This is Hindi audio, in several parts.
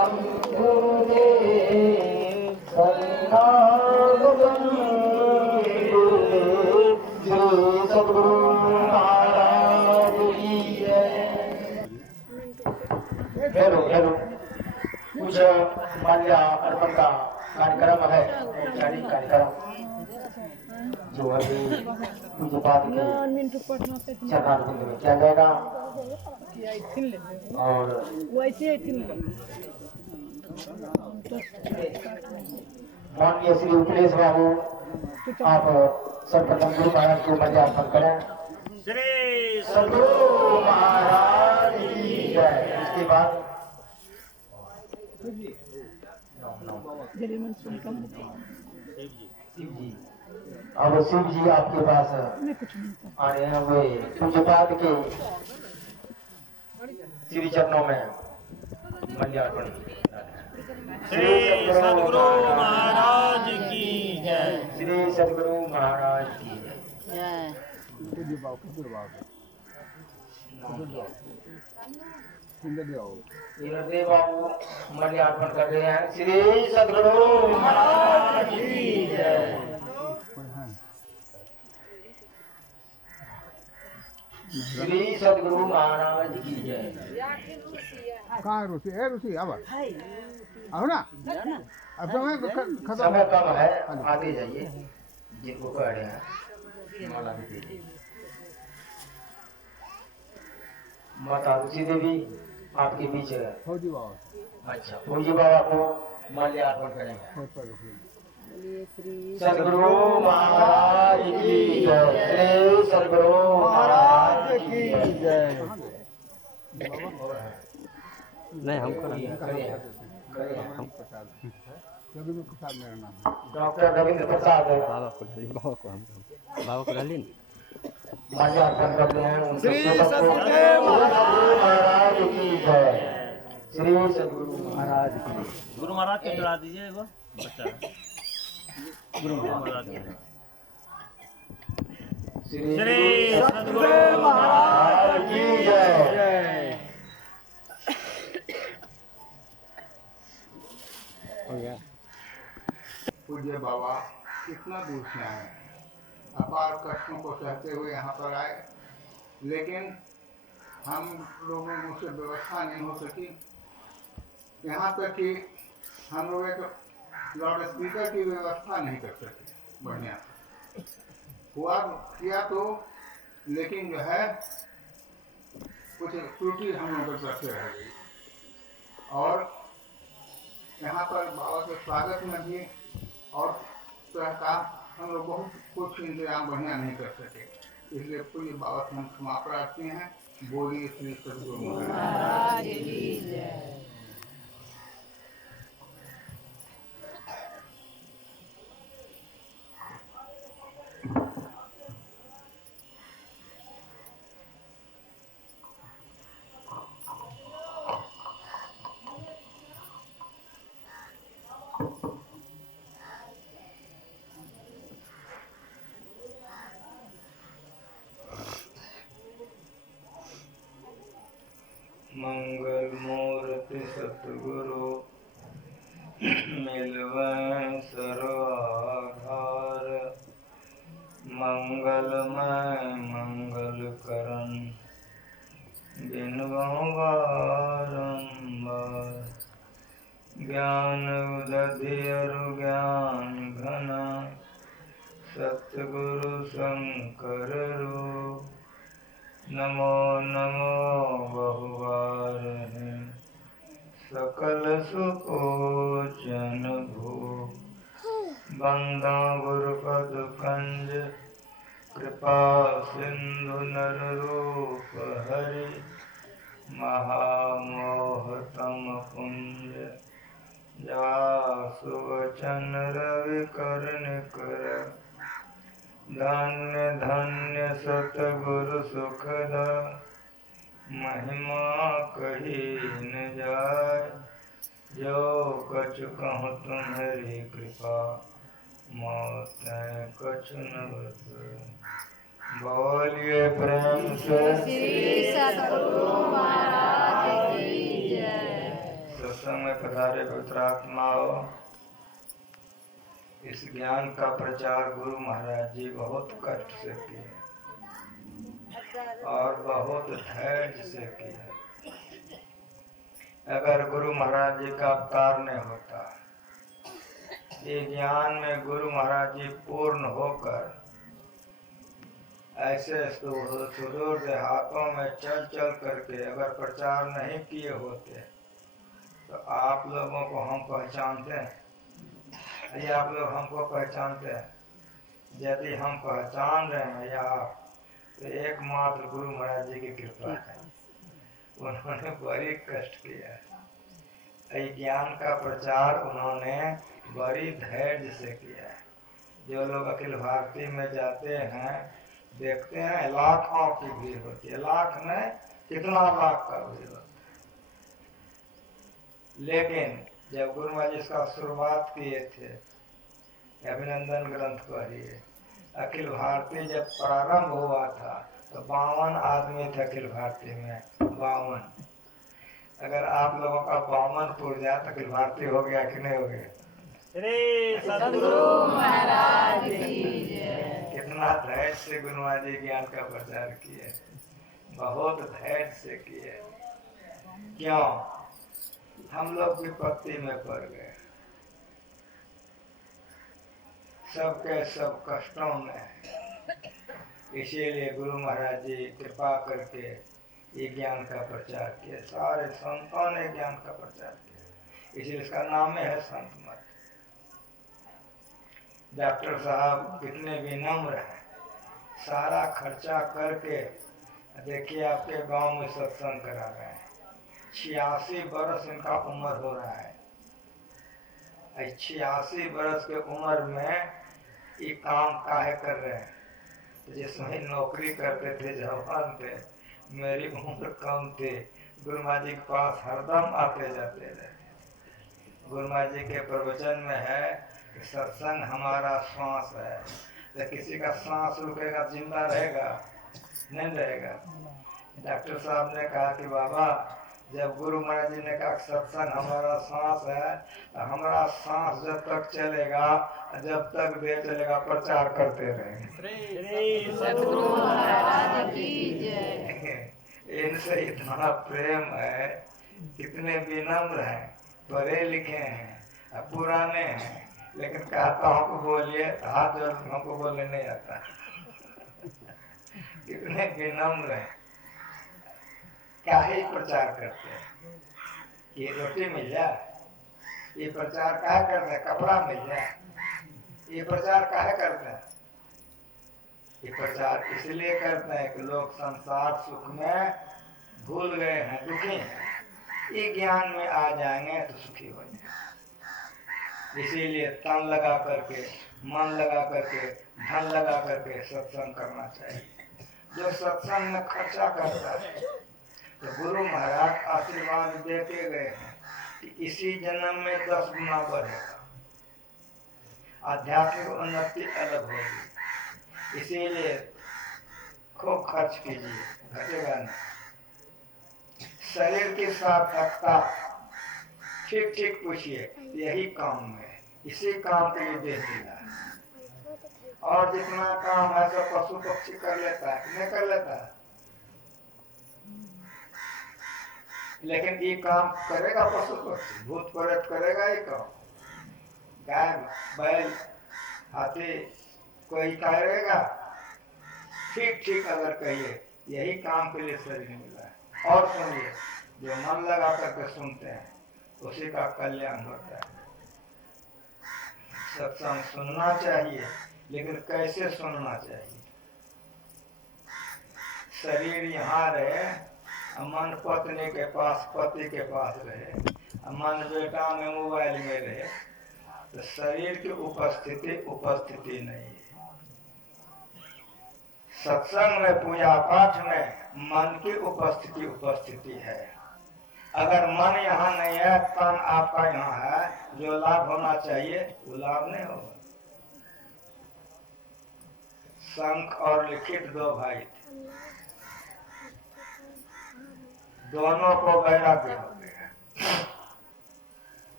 परम गुरुदेव शरणागतम गुरुदेव श्री सद्गुरु महाराज की जय। हेलो हेलो, कुछ माल्या अर्पण का कार्यक्रम है, औपचारिक कार्यक्रम जो अभी पूज्य पाद के चरणारविंद में किया जाएगा। और माननीय श्री उपलेश बाबू, आप सर्वप्रथम गुरु महाराज को माल्यार्पण करें। श्री सद्गुरु महाराज की जय। इसके बाद शिव जी, अब शिव जी आपके पास आ रहे हैं। वे पूज्यपाद के श्री चरणों में माल्यार्पण। श्री सद्गुरु महाराज की जय। श्री सद्गुरु महाराज की जय। हृदय बाबू माल्यार्पण कर रहे हैं। श्री सद्गुरु महाराज की जय। श्री सद्गुरु महाराज की जय। कहाँ रुचि है? रुचि अब आओ ना, अब समय कम है, आगे जाइए। जिनको कह रहे हैं माला भी दीजिए। माता रुचि देवी आपके बीच है। फौजी बाबा। अच्छा, फौजी बाबा को माल्यार्पण करेंगे। सद्गुरु महाराज की जय। श्री सद्गुरु महाराज की जय। नहीं हमको रविंद्र प्रसाद मेरा नाम है। डॉक्टर रविंद्र प्रसाद बाबा को डाली ना। माल्यार्पण करते हैं। श्री सद्गुरु महाराज की जय। श्री सद्गुरु महाराज की। गुरु महाराज के चढ़ा दीजिए वो बच्चा है। गुरु महाराज के। श्री सद्गुरु महाराज की जय। हो गया। पूज्य बाबा कितना दूर से आए, अपार कष्टों को सहते हुए यहाँ पर आए, लेकिन हम लोगों से व्यवस्था नहीं हो सकी। यहाँ तक कि हम लोग एक लाउड स्पीकर की व्यवस्था नहीं कर सके बढ़िया हुआ किया तो, लेकिन जो है कुछ त्रुटि हम लोगों की तरफ से रह गई। और यहाँ पर बाबा के स्वागत में भी और तरह का हम लोग बहुत कुछ इंतजाम बढ़िया नहीं कर सके, इसलिए पूज्य बाबा से हम क्षमा प्रार्थी हैं। बोलिए श्री सद्गुरु महाराज की जय। मंगल मूर्ति सतगुरु मिलवै सर्वाधार। मंगलमय मंगल करन बिनवौ बारंबार। ज्ञान उदधि अरु ज्ञान घन सतगुरु शंकर रूप। नमो नमो बहुवार है सकल सुकोचन भू। बंदा गुरुपद कंज कृपा सिंधु नर रूप हरि। महामोहतम पुंज जासु वचन रवि करनिकर। धन्य धन्य सतगुरु सुखद महिमा कही न जाय। जो कछु कहूँ तुम्हारी कृपा मौत कछु न बस। बोलिए प्रेम से श्री सद्गुरु महाराज की जय। सत्संग में पधारे पवित्र आत्माओं, इस ज्ञान का प्रचार गुरु महाराज जी बहुत कष्ट से किए और बहुत धैर्य से किए। अगर गुरु महाराज जी का अवतार नहीं होता, ये ज्ञान में गुरु महाराज जी पूर्ण होकर ऐसे सुदूर देहातों में चल चल करके अगर प्रचार नहीं किए होते तो आप लोगों को हम पहचानते हैं, या आप लोग हमको पहचानते हैं? यदि हम पहचान रहे हैं या आप, तो एकमात्र गुरु महाराज जी की कृपा है। उन्होंने बड़ी कष्ट किया है। ज्ञान का प्रचार उन्होंने बड़ी धैर्य से किया है। जो लोग अखिल भारती में जाते हैं देखते हैं लाखों की भीड़ होती है, लाख में कितना लाख का भीड़ होता है। लेकिन जब गुरु महाराज इसका शुरुआत किए थे, अभिनंदन ग्रंथ पढ़िए, अखिल भारती जब प्रारंभ हुआ था तो 52 आदमी थे अखिल भारती में, 52। अगर आप लोगों का 52 पूर जाए तो अखिल भारती हो गया कि नहीं हो गया? सद्गुरु महाराज की जय। कितना धैर्य से गुरु महाराज जी ज्ञान का प्रचार किए, बहुत धैर्य से किए। क्यों? हम लोग विपत्ति में पड़ गए, सबके सब कष्टों में। इसीलिए गुरु महाराज जी कृपा करके ये ज्ञान का प्रचार किया। सारे संतों ने ज्ञान का प्रचार किया, इसलिए इसका नाम है संत मत। डॉक्टर साहब कितने विनम्र हैं, सारा खर्चा करके देखिए आपके गांव में सत्संग करा रहे हैं। 86 बरस इनका उम्र हो रहा है। 86 बरस के उम्र में ये काम काहे कर रहे हैं? जिसमें नौकरी करते थे, जवान थे, मेरी उम्र कम थी, गुरु महाराज जी के पास हरदम आते जाते रहे। गुरु महाराज जी के प्रवचन में है कि सत्संग हमारा श्वास है। तो किसी का सांस रुकेगा, जिंदा रहेगा? नहीं रहेगा। डॉक्टर साहब ने कहा कि बाबा, जब गुरु महाराज जी ने कहा सत्संग हमारा सांस है, तो हमारा सांस जब तक चलेगा, जब तक देह चलेगा, प्रचार करते रहेंगे। सद्गुरु महाराज की जय। इनसे इतना प्रेम है, कितने विनम्र हैं, पढ़े लिखे हैं, पुराने हैं, लेकिन कहता हमको बोलिए, हाथ जोड़ हमको बोलने नहीं आता। कितने विनम्र हैं, क्या ही प्रचार करते हैं। ये रोटी मिल जाए, ये प्रचार काहे करते हैं? कपड़ा मिल जाए, ये प्रचार काहे करते हैं? ये प्रचार इसलिए करते हैं कि लोग संसार सुख में भूल गए हैं, दुखी हैं। ये ज्ञान में आ जाएंगे तो सुखी हो जाएंगे। इसीलिए तन लगा करके, मन लगा करके, धन लगा करके सत्संग करना चाहिए। जो सत्संग में खर्चा करता है तो गुरु महाराज आशीर्वाद देते गए हैं कि इसी जन्म में 10 गुना बढ़ेगा, आध्यात्मिक उन्नति अलग होगी। इसीलिए खूब खर्च कीजिए, घटेगा नहीं। शरीर की सार्थकता ठीक ठीक पूछिए, यही काम में, इसी काम के लिए देह दिया है। और जितना काम है सब पशु पक्षी कर लेता है, नहीं कर लेता है? लेकिन ये काम करेगा पशु पक्षी, भूत प्रेत करेगा ये काम? गाय बैल हाथी कोई करेगा? ठीक ठीक अगर कहिए, यही काम के लिए शरीर मिला है। और सुनिए, जो मन लगा करके सुनते हैं उसी का कल्याण होता है। सत्संग सुनना चाहिए, लेकिन कैसे सुनना चाहिए? शरीर यहाँ रहे, मन पत्नी के पास, पति के पास रहे, मन बेटा में, मोबाइल में रहे, तो शरीर की उपस्थिति नहीं है। सत्संग में, पूजा पाठ में मन की उपस्थिति है। अगर मन यहाँ नहीं है, तन आपका यहाँ है, जो लाभ होना चाहिए वो लाभ नहीं होगा। शंख और लिखित 2 भाई थे, दोनों को वैराग्य हो गया।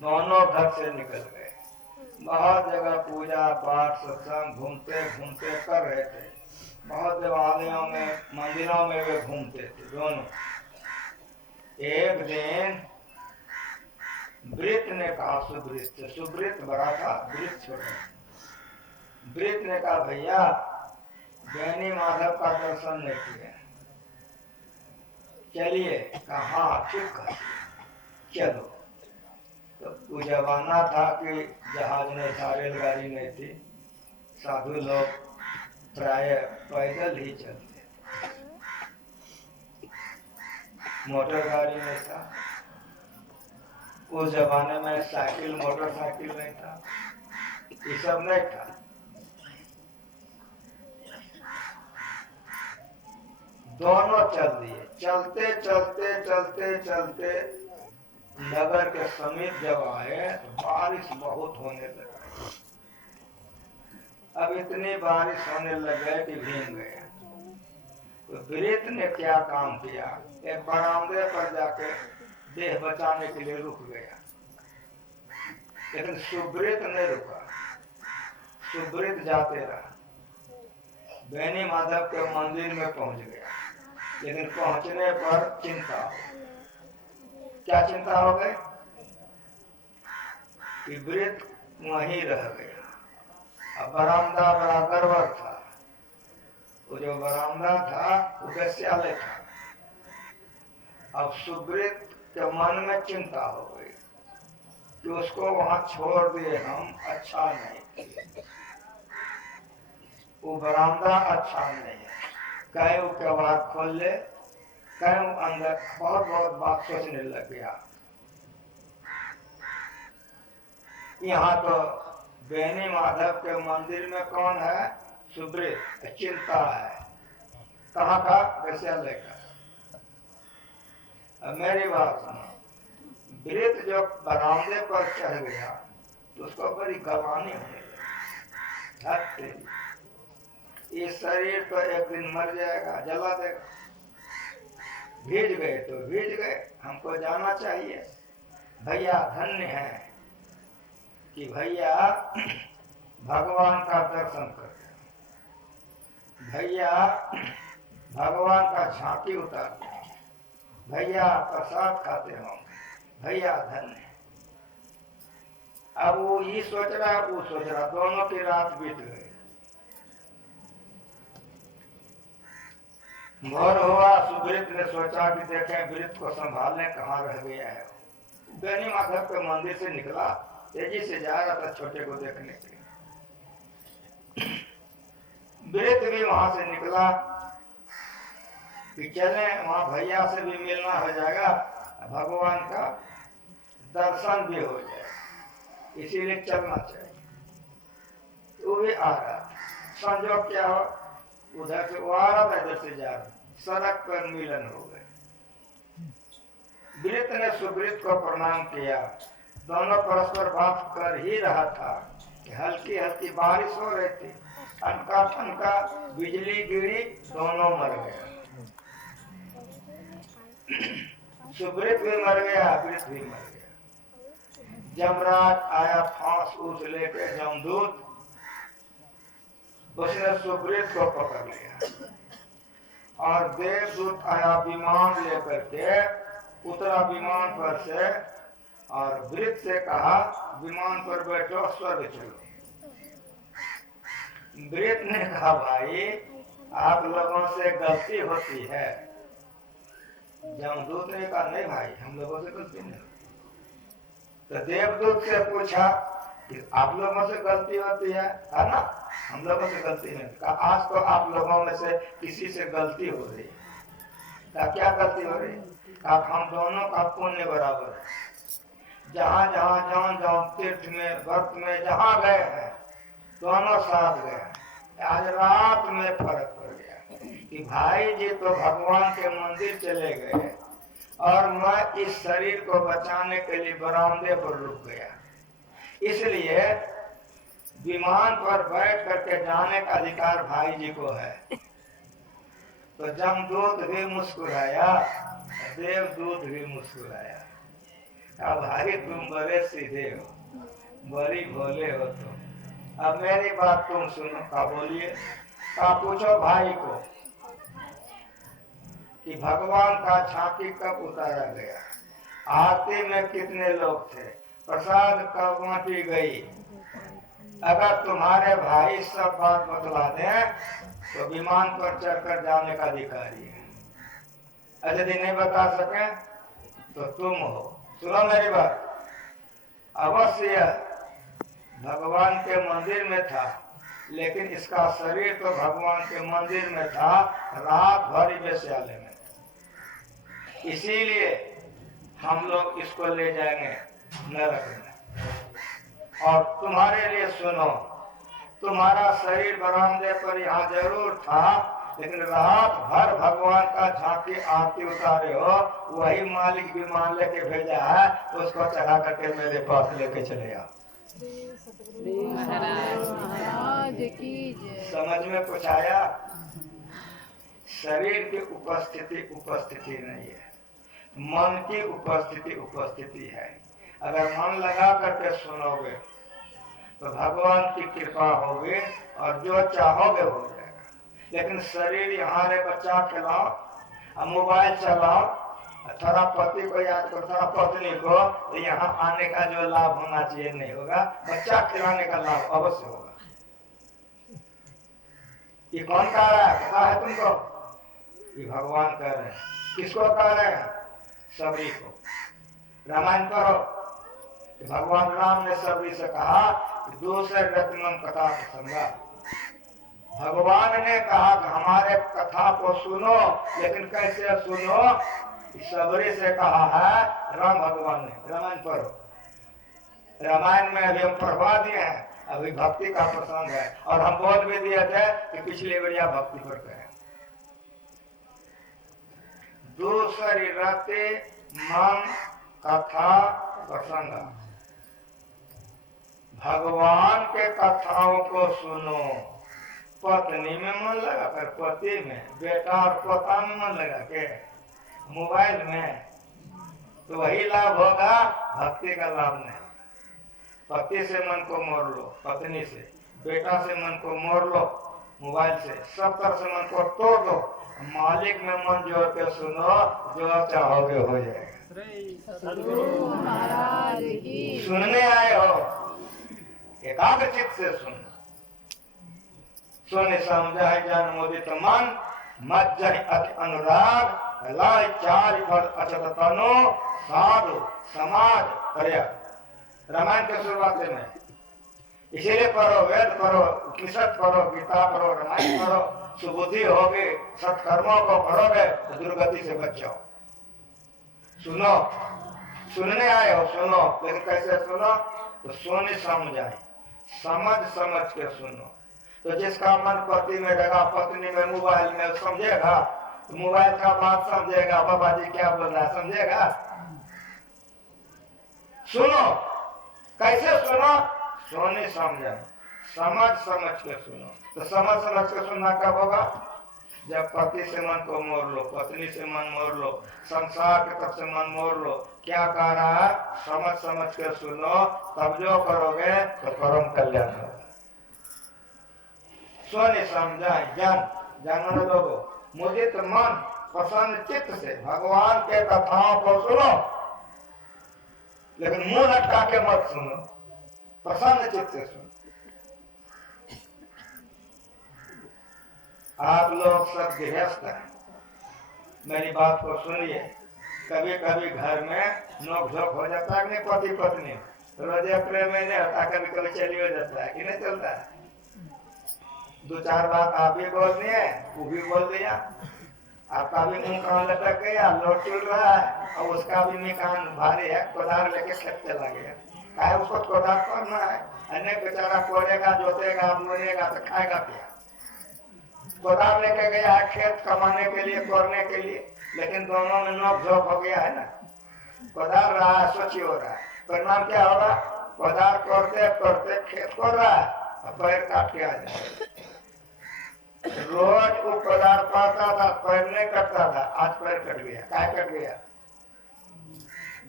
दोनों घर से निकल गए। बहुत जगह पूजा पाठ सत्संग घूमते घूमते कर रहे थे। बहुत देवालयों में मंदिरों में वे घूमते थे दोनों। एक दिन वृत्त ने कहा सुब्रत से, सुब्रत बड़ा था, वृत्त छोटा। वृत्त ने कहा भैया बेनी माधव का दर्शन नहीं किया, चलिए। कहा हाँ ठीक है चलो। तो वो जमाना था कि जहाज नहीं था, रेलगाड़ी नहीं थी, साधु लोग प्राय पैदल ही चलते, मोटर गाड़ी नहीं था। उस जमाने में साइकिल मोटरसाइकिल नहीं था, ये सब नहीं था। दोनों चल दिए। चलते चलते चलते चलते नगर के समीप जब आए तो बारिश बहुत होने लगा। अब इतनी बारिश होने लग गई कि भीग गए। तो वृत्त ने क्या काम किया, एक बरामदे पर जाके देह बचाने के लिए रुक गया। लेकिन सुब्रत नहीं रुका, सुब्रत जाते रहा। बेनी माधव के मंदिर में पहुंच गया, लेकिन पहुंचने पर चिंता हो। क्या चिंता हो गई कि वृत्त वहीं रह गया। अब बरामदा बड़ा गड़बड़ था। वो जो बरामदा था वो वैश्यालय था। अब सुब्रत के मन में चिंता हो गई कि उसको वहां छोड़ दिए हम, अच्छा नहीं। वो बरामदा अच्छा नहीं है, कहीं वो कबाड़ खोल ले, कहीं वो अंदर बहुत बहुत बात सोचने लग गया। यहाँ तो बेनी माधव के मंदिर में कौन है, सुब्रत। चिंता है, कहाँ का, वैश्यालय का। अब मेरी बात सुनो, वृत्त जो बरामदे पर चढ़ गया तो उसको बड़ी गवानी होने लगी। ये शरीर तो एक दिन मर जाएगा, जला देगा। भीज गए तो भीज गए, हमको जाना चाहिए। भैया धन्य है कि भैया भगवान का दर्शन करते, भैया भगवान का झांकी उतारते, भैया प्रसाद खाते होंगे, भैया धन्य। अब वो ये सोच रहा, वो सोच रहा, दोनों की रात बीत गई। भोर हुआ, सुब्रत ने सोचा कि देखें वृत्त को संभालने कहाँ रह गया है। बेनी माधव के मंदिर से निकला, तेजी से जा रहा था छोटे को देखने के लिए। वृत्त भी वहां से निकला कि चले वहां भैया से भी मिलना हो जाएगा, भगवान का दर्शन भी हो जाए, इसीलिए चलना चाहिए। वो भी आ रहा। संजोग क्या हो, उधर से वो आ रहा था, इधर से जा रहा, सड़क पर मिलन हो गए। वृत्त ने सुब्रत को प्रणाम किया। दोनों परस्पर बात कर ही रहा था कि हल्की हल्की बारिश हो रही थी, ठनका ठनका बिजली गिरी, दोनों मर गए। सुब्रत भी मर गया, वृत्त भी मर गया। जमराज आया फांस ऊंच लेके, जमदूत, उसने सुब्रत को पकड़ लिया और देवदूत आया विमान लेकर के, उतरा विमान पर से और वृत्त से कहा विमान पर बैठो, स्वर्ग चलो। वृत्त ने कहा भाई आप लोगों से गलती होती है। जमदूत ने कहा नहीं भाई हम लोगों से गलती नहीं। तो देवदूत से पूछा कि आप लोगों से गलती होती है ना? हम लोगों से गलती नहीं। कहा आज तो आप लोगों में से किसी से गलती हो रही है। क्या गलती हो रही है? कहा हम दोनों का पुण्य बराबर है। जहाँ जहाँ जौन जौन तीर्थ में व्रत में जहाँ गए हैं दोनों साथ गए। आज रात में फर्क पड़ गया कि भाई जी तो भगवान के मंदिर चले गए और मैं इस शरीर को बचाने के लिए बरामदे पर रुक गया। इसलिए विमान पर बैठ करके जाने का अधिकार भाई जी को है। तो जमदूत भी मुस्कुराया, देवदूत भी मुस्कुराया। कहा भाई तुम बड़े सीधे हो, बड़ी भोले हो तुम। अब मेरी बात तुम सुनो। कहा बोलिए। कहा पूछो भाई को कि भगवान का झांकी कब उतारा गया, आरती में कितने लोग थे, प्रसाद कब बांटी गई। अगर तुम्हारे भाई सब बात बतला दें तो विमान पर चढ़कर जाने का अधिकारी है। यदि नहीं बता सके तो तुम हो। सुनो मेरी बात। अवश्य भगवान के मंदिर में था, लेकिन इसका शरीर तो भगवान के मंदिर में था, रात भर वेश्यालय में। इसीलिए हम लोग इसको ले जाएंगे नरक में। और तुम्हारे लिए सुनो, तुम्हारा शरीर बरामदे पर यहाँ जरूर था, लेकिन रात भर भगवान का झांकी आरती उतारे हो, वही मालिक विमान लेके भेजा है, उसको चढ़ा करके मेरे पास लेके चले आओ। समझ में कुछ आया? शरीर की उपस्थिति उपस्थिति नहीं है, मन की उपस्थिति उपस्थिति है। अगर मन लगा करके सुनोगे तो भगवान की कृपा होगी और जो चाहोगे हो जाएगा। लेकिन शरीर यहाँ रे बच्चा खिलाओ, मोबाइल चलाओ, थोड़ा पति को याद करो, थोड़ा पत्नी को, तो यहाँ आने का जो लाभ होना चाहिए नहीं होगा। बच्चा खिलाने का लाभ अवश्य होगा। ये कौन कह रहा है? पता है तुमको? ये भगवान कह रहे हैं। किसको कह रहे हैं? सबरी को। रामायण पढ़ो। भगवान राम ने सबरी से कहा कि दूसरे रत्नम कथा प्रसंगा। भगवान ने कहा कि हमारे कथा को सुनो, लेकिन कैसे सुनो? सबरी से कहा है राम भगवान ने। रामायण पढ़ो। रामायण में अभी हम पढ़वा दिए हैं, अभी भक्ति का प्रसंग है, और हम बोल भी दिए थे कि पिछली बढ़िया भक्ति पर करें। दूसरी रति मन कथा प्रसंग। भगवान के कथाओं को सुनो। पत्नी में मन लगा कर, पति में, बेटा और पोता में मन लगा के, मोबाइल में, तो वही लाभ होगा, भक्ति का लाभ नहीं। पति से मन को मोड़ लो, पत्नी से, बेटा से मन को मोड़ लो, मोबाइल से, सब तरह से मन को तोड़ दो, मालिक में मन जोड़ के सुनो, जो चाहोगे हो जाएगा। सुनने आए हो, एकाग्र चित्त से सुन। सुने समझाए जन मोदित मन, मत जहि अति अनुराग, लाय चारि फल अचत तनो, साधु समाज पर्या। रामायण के शुरुआत में इसीलिए पढ़ो, वेद पढ़ो, उपनिषद पढ़ो, गीता पढ़ो, रामायण पढ़ो, सुबुद्धि होगी। सत्कर्मों को पढ़ोगे तो दुर्गति से बच जाओ। सुनो, सुनने आए हो, सुनो, लेकिन कैसे सुनो? तो सोने समझाए, समझ समझ के सुनो। तो जिसका मन पति में रहेगा, पत्नी में, मोबाइल में, समझेगा, तो मोबाइल का बात समझेगा, बाबा जी क्या बोल रहा है समझेगा। सुनो, कैसे सुनो? सोने समझाए, समझ समझ के सुनो। तो समझ समझ के सुनना कब होगा? जब पति से मन को मोड़ लो, पत्नी से मन मोड़ लो, संसार की तरफ से मन मोड़ लो। क्या कह रहा है? समझ समझ के सुनो, तब जो करोगे तो परम कल्याण होगा। सोने समझाए जन, जानवर लोगों, मुदित मन, प्रसन्न चित्त से भगवान के कथाओं को सुनो, लेकिन मुंह लटका के मत सुनो, प्रसन्न चित्त से सुनो। आप लोग सब गृहस्थ हैं, मेरी बात को सुनिए। कभी कभी घर में नोक झोंक हो जाता है कि नहीं, पति पत्नी रोजे प्रेम में नहीं होता, कभी कभी चली हो जाता है कि नहीं चलता है। दो चार बात आप भी बोल दिए, वो भी बोल दिया, आपका भी मुंह कान लटक गया, लोट चुल रहा है, और उसका भी मुंह कान भारी है, कोदार लेके खेत चला गया। काहे उसको कोदार करना है? अन्य बेचारा कोड़ेगा, जोतेगा, बोनेगा तो खाएगा क्या? कोदार लेके गया है खेत कमाने के लिए, कोड़ने के लिए, लेकिन दोनों में नोक झोंक हो गया है ना। कोदार रहा है, सोची हो रहा है, परिणाम क्या होगा? कोदार कोड़ते कोड़ते खेत कोड़ रहा है, पैर काट के आ जाए। रोज वो कोदार पड़ता था, पैर नहीं कटता था, आज पैर कट गया। क्या कट गया?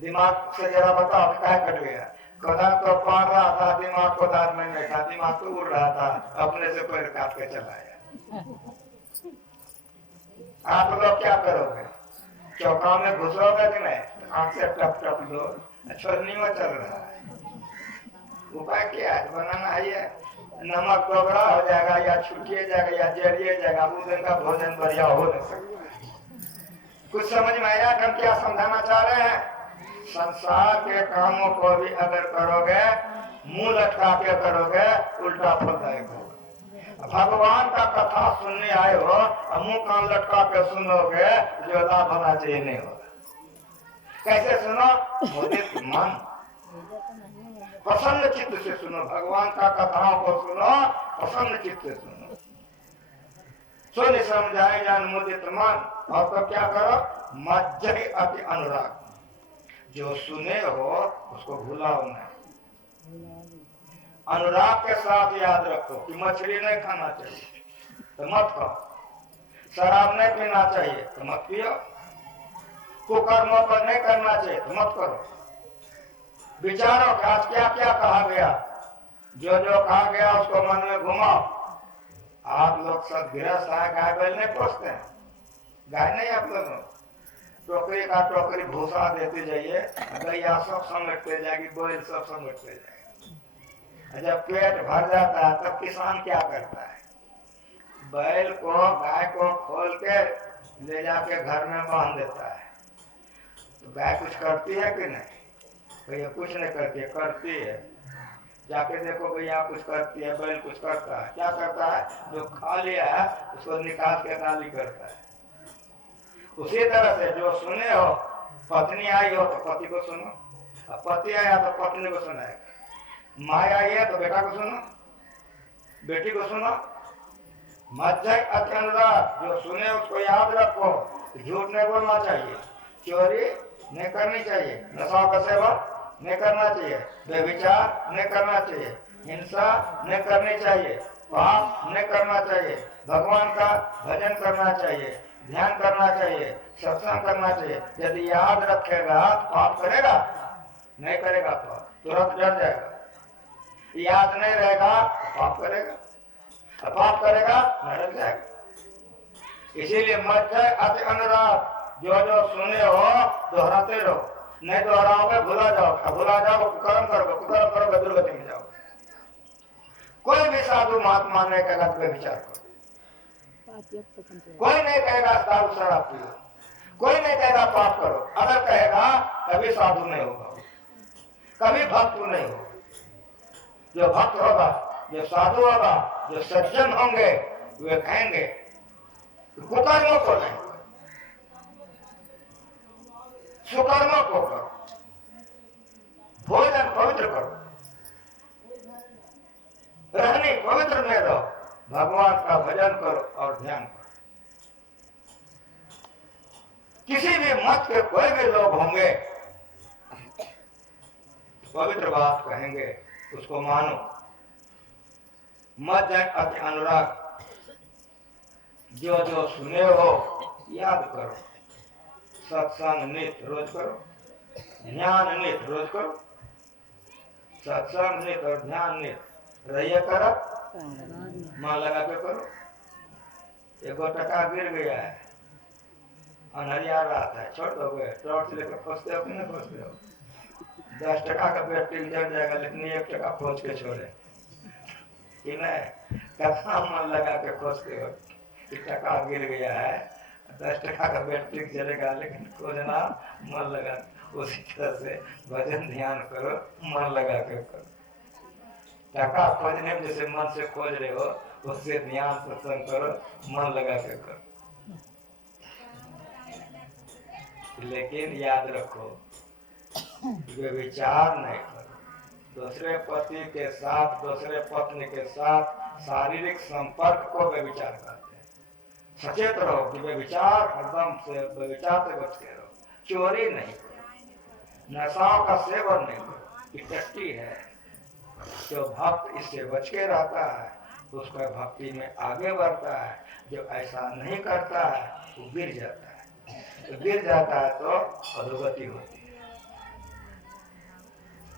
दिमाग से जरा बताओ क्या कट गया? कोदार तो पार रहा था, दिमाग कोदार में नहीं था, दिमाग तो उड़ रहा था, अपने से पेड़ काट के चलाया। आप लोग क्या करोगे? चौका में घुसोगे कि नहीं? आंख से टप टप लो, छोड़नी में चल रहा है। उपाय क्या है? बनाना है, नमक दोगरा हो जाएगा या छुटिए जाएगा या जरिए जाएगा, उस दिन का भोजन बढ़िया हो नहीं सकता। कुछ समझ में आया हम क्या समझाना चाह रहे हैं? संसार के कामों को भी अगर करोगे, मुंह लटका के करोगे, उल्टा फलदायक होगा। भगवान का कथा सुनने आए हो और मुंह कान लटका के सुनोगे, जो लाभ होना चाहिए नहीं होगा। कैसे सुनो? मुदित मन, प्रसन्न चित्त से सुनो। भगवान का कथाओं को सुनो, प्रसन्न चित्त से सुनो। सुन समझाए जान मुदित मन। और तो क्या करो? मज्जहि अति अनुराग। जो सुने हो उसको भूलाओ नहीं। अनुराग के साथ याद रखो कि मछली नहीं खाना चाहिए तो मत खाओ, शराब नहीं पीना चाहिए तो मत पियो, कुकर्मों पर नहीं करना चाहिए तो मत करो। विचारो कि आज क्या क्या कहा गया, जो जो कहा गया उसको मन में घुमाओ। आप लोग सब गृहस्थ है, गाय बैल नहीं पोसते हैं? गाय नहीं आप लोगों, टोकरी का टोकरी भूसा देते जाइए, गैया सब समेटते जाएगी, बैल सब समेटते जाएगी। जब पेट भर जाता है तब किसान क्या करता है? बैल को, गाय को खोल के ले जाके घर में बांध देता है। तो गाय कुछ करती है कि नहीं? भैया कुछ नहीं करती है। करती है, जाके देखो भैया कुछ करती है। बैल कुछ करता है, क्या करता है? जो खा लिया है उसको निकाल के गाली करता है। उसी तरह से जो सुने हो, पत्नी आई हो तो पति को सुनो, पति आया तो पत्नी को सुनाएगा, माँ आई है तो बेटा को सुनो, बेटी को सुनो। मज्जहि अति अनुराग। जो सुने उसको याद रखो। झूठ नहीं बोलना चाहिए, चोरी नहीं करनी चाहिए, नशा का सेवन नहीं करना चाहिए, व्यभिचार नहीं करना चाहिए, हिंसा नहीं करनी चाहिए, पाप नहीं करना चाहिए, भगवान का भजन करना चाहिए, ध्यान करना चाहिए, सत्संग करना चाहिए। यदि याद रखेगा तो पाप करेगा? नहीं करेगा, पाप तुरंत डर जाएगा। याद नहीं रहेगा पाप करेगा, पाप करेगा नरक जाएगा। इसीलिए मज्जहि अति अनुराग। जो जो सुने हो दोहराते रहो, नहीं दोहराओगे भुला जाओ, भुला जाओ कुकर्म करोगे, कुकर्म करोगे दुर्गति में जाओगे। कोई भी साधु महात्मा नहीं कहेगा कोई विचार करो, कोई नहीं कहेगा दारू शराब पियो, कोई नहीं कहेगा पाप करो। अगर कहेगा कभी साधु नहीं होगा, कभी भक्त नहीं होगा। जो भक्त होगा, जो साधु होगा, जो सज्जन होंगे, वे कहेंगे कुकर्मों को नहीं, सुकर्मों को करो, भोजन पवित्र करो, रहनी पवित्र में रहो, भगवान का भजन करो और ध्यान करो। किसी भी मत के कोई भी लोग होंगे पवित्र बात कहेंगे, उसको मानो। मज्जहि अति अनुराग। जो जो सुने हो याद करो, सत्संग नित्य रोज करो, ध्यान नित्य रोज करो, सत्संग नित्य और ध्यान नित्य रहिए करो, मन लगा के करो। 1 टका गिर गया है, अनहरिया रात है, छोड़ दोगे? टॉर्च लेकर खोजते हो कि नहीं खोजते हो? 10 टका का बैटरी जल जाएगा, लेकिन 1 टका खोज के छोड़े कि नहीं? कथा मन लगा के खोजते हो कि टका गिर गया है, 10 टका का बैटरी जलेगा, लेकिन खोजना मन लगा। उसी तरह से भजन ध्यान करो, मन लगा के करो। टका खोजने में जैसे मन से खोज रहे हो, उससे ध्यान सत्संग करो, मन लगा के करो। लेकिन याद रखो, वे विचार नहीं करो। दूसरे पति के साथ, दूसरे पत्नी के साथ शारीरिक संपर्क को वे विचार करते हैं। सचेत रहो कि वे विचार एकदम से विचार से बच के रहो। चोरी नहीं करो, नशाओं का सेवन नहीं करो, इकट्ठी है। जो भक्त इससे बच के रहता है उसका भक्ति में आगे बढ़ता है। जो ऐसा नहीं करता है वो गिर जाता है, तो गिर जाता है तो अधोगति होती है।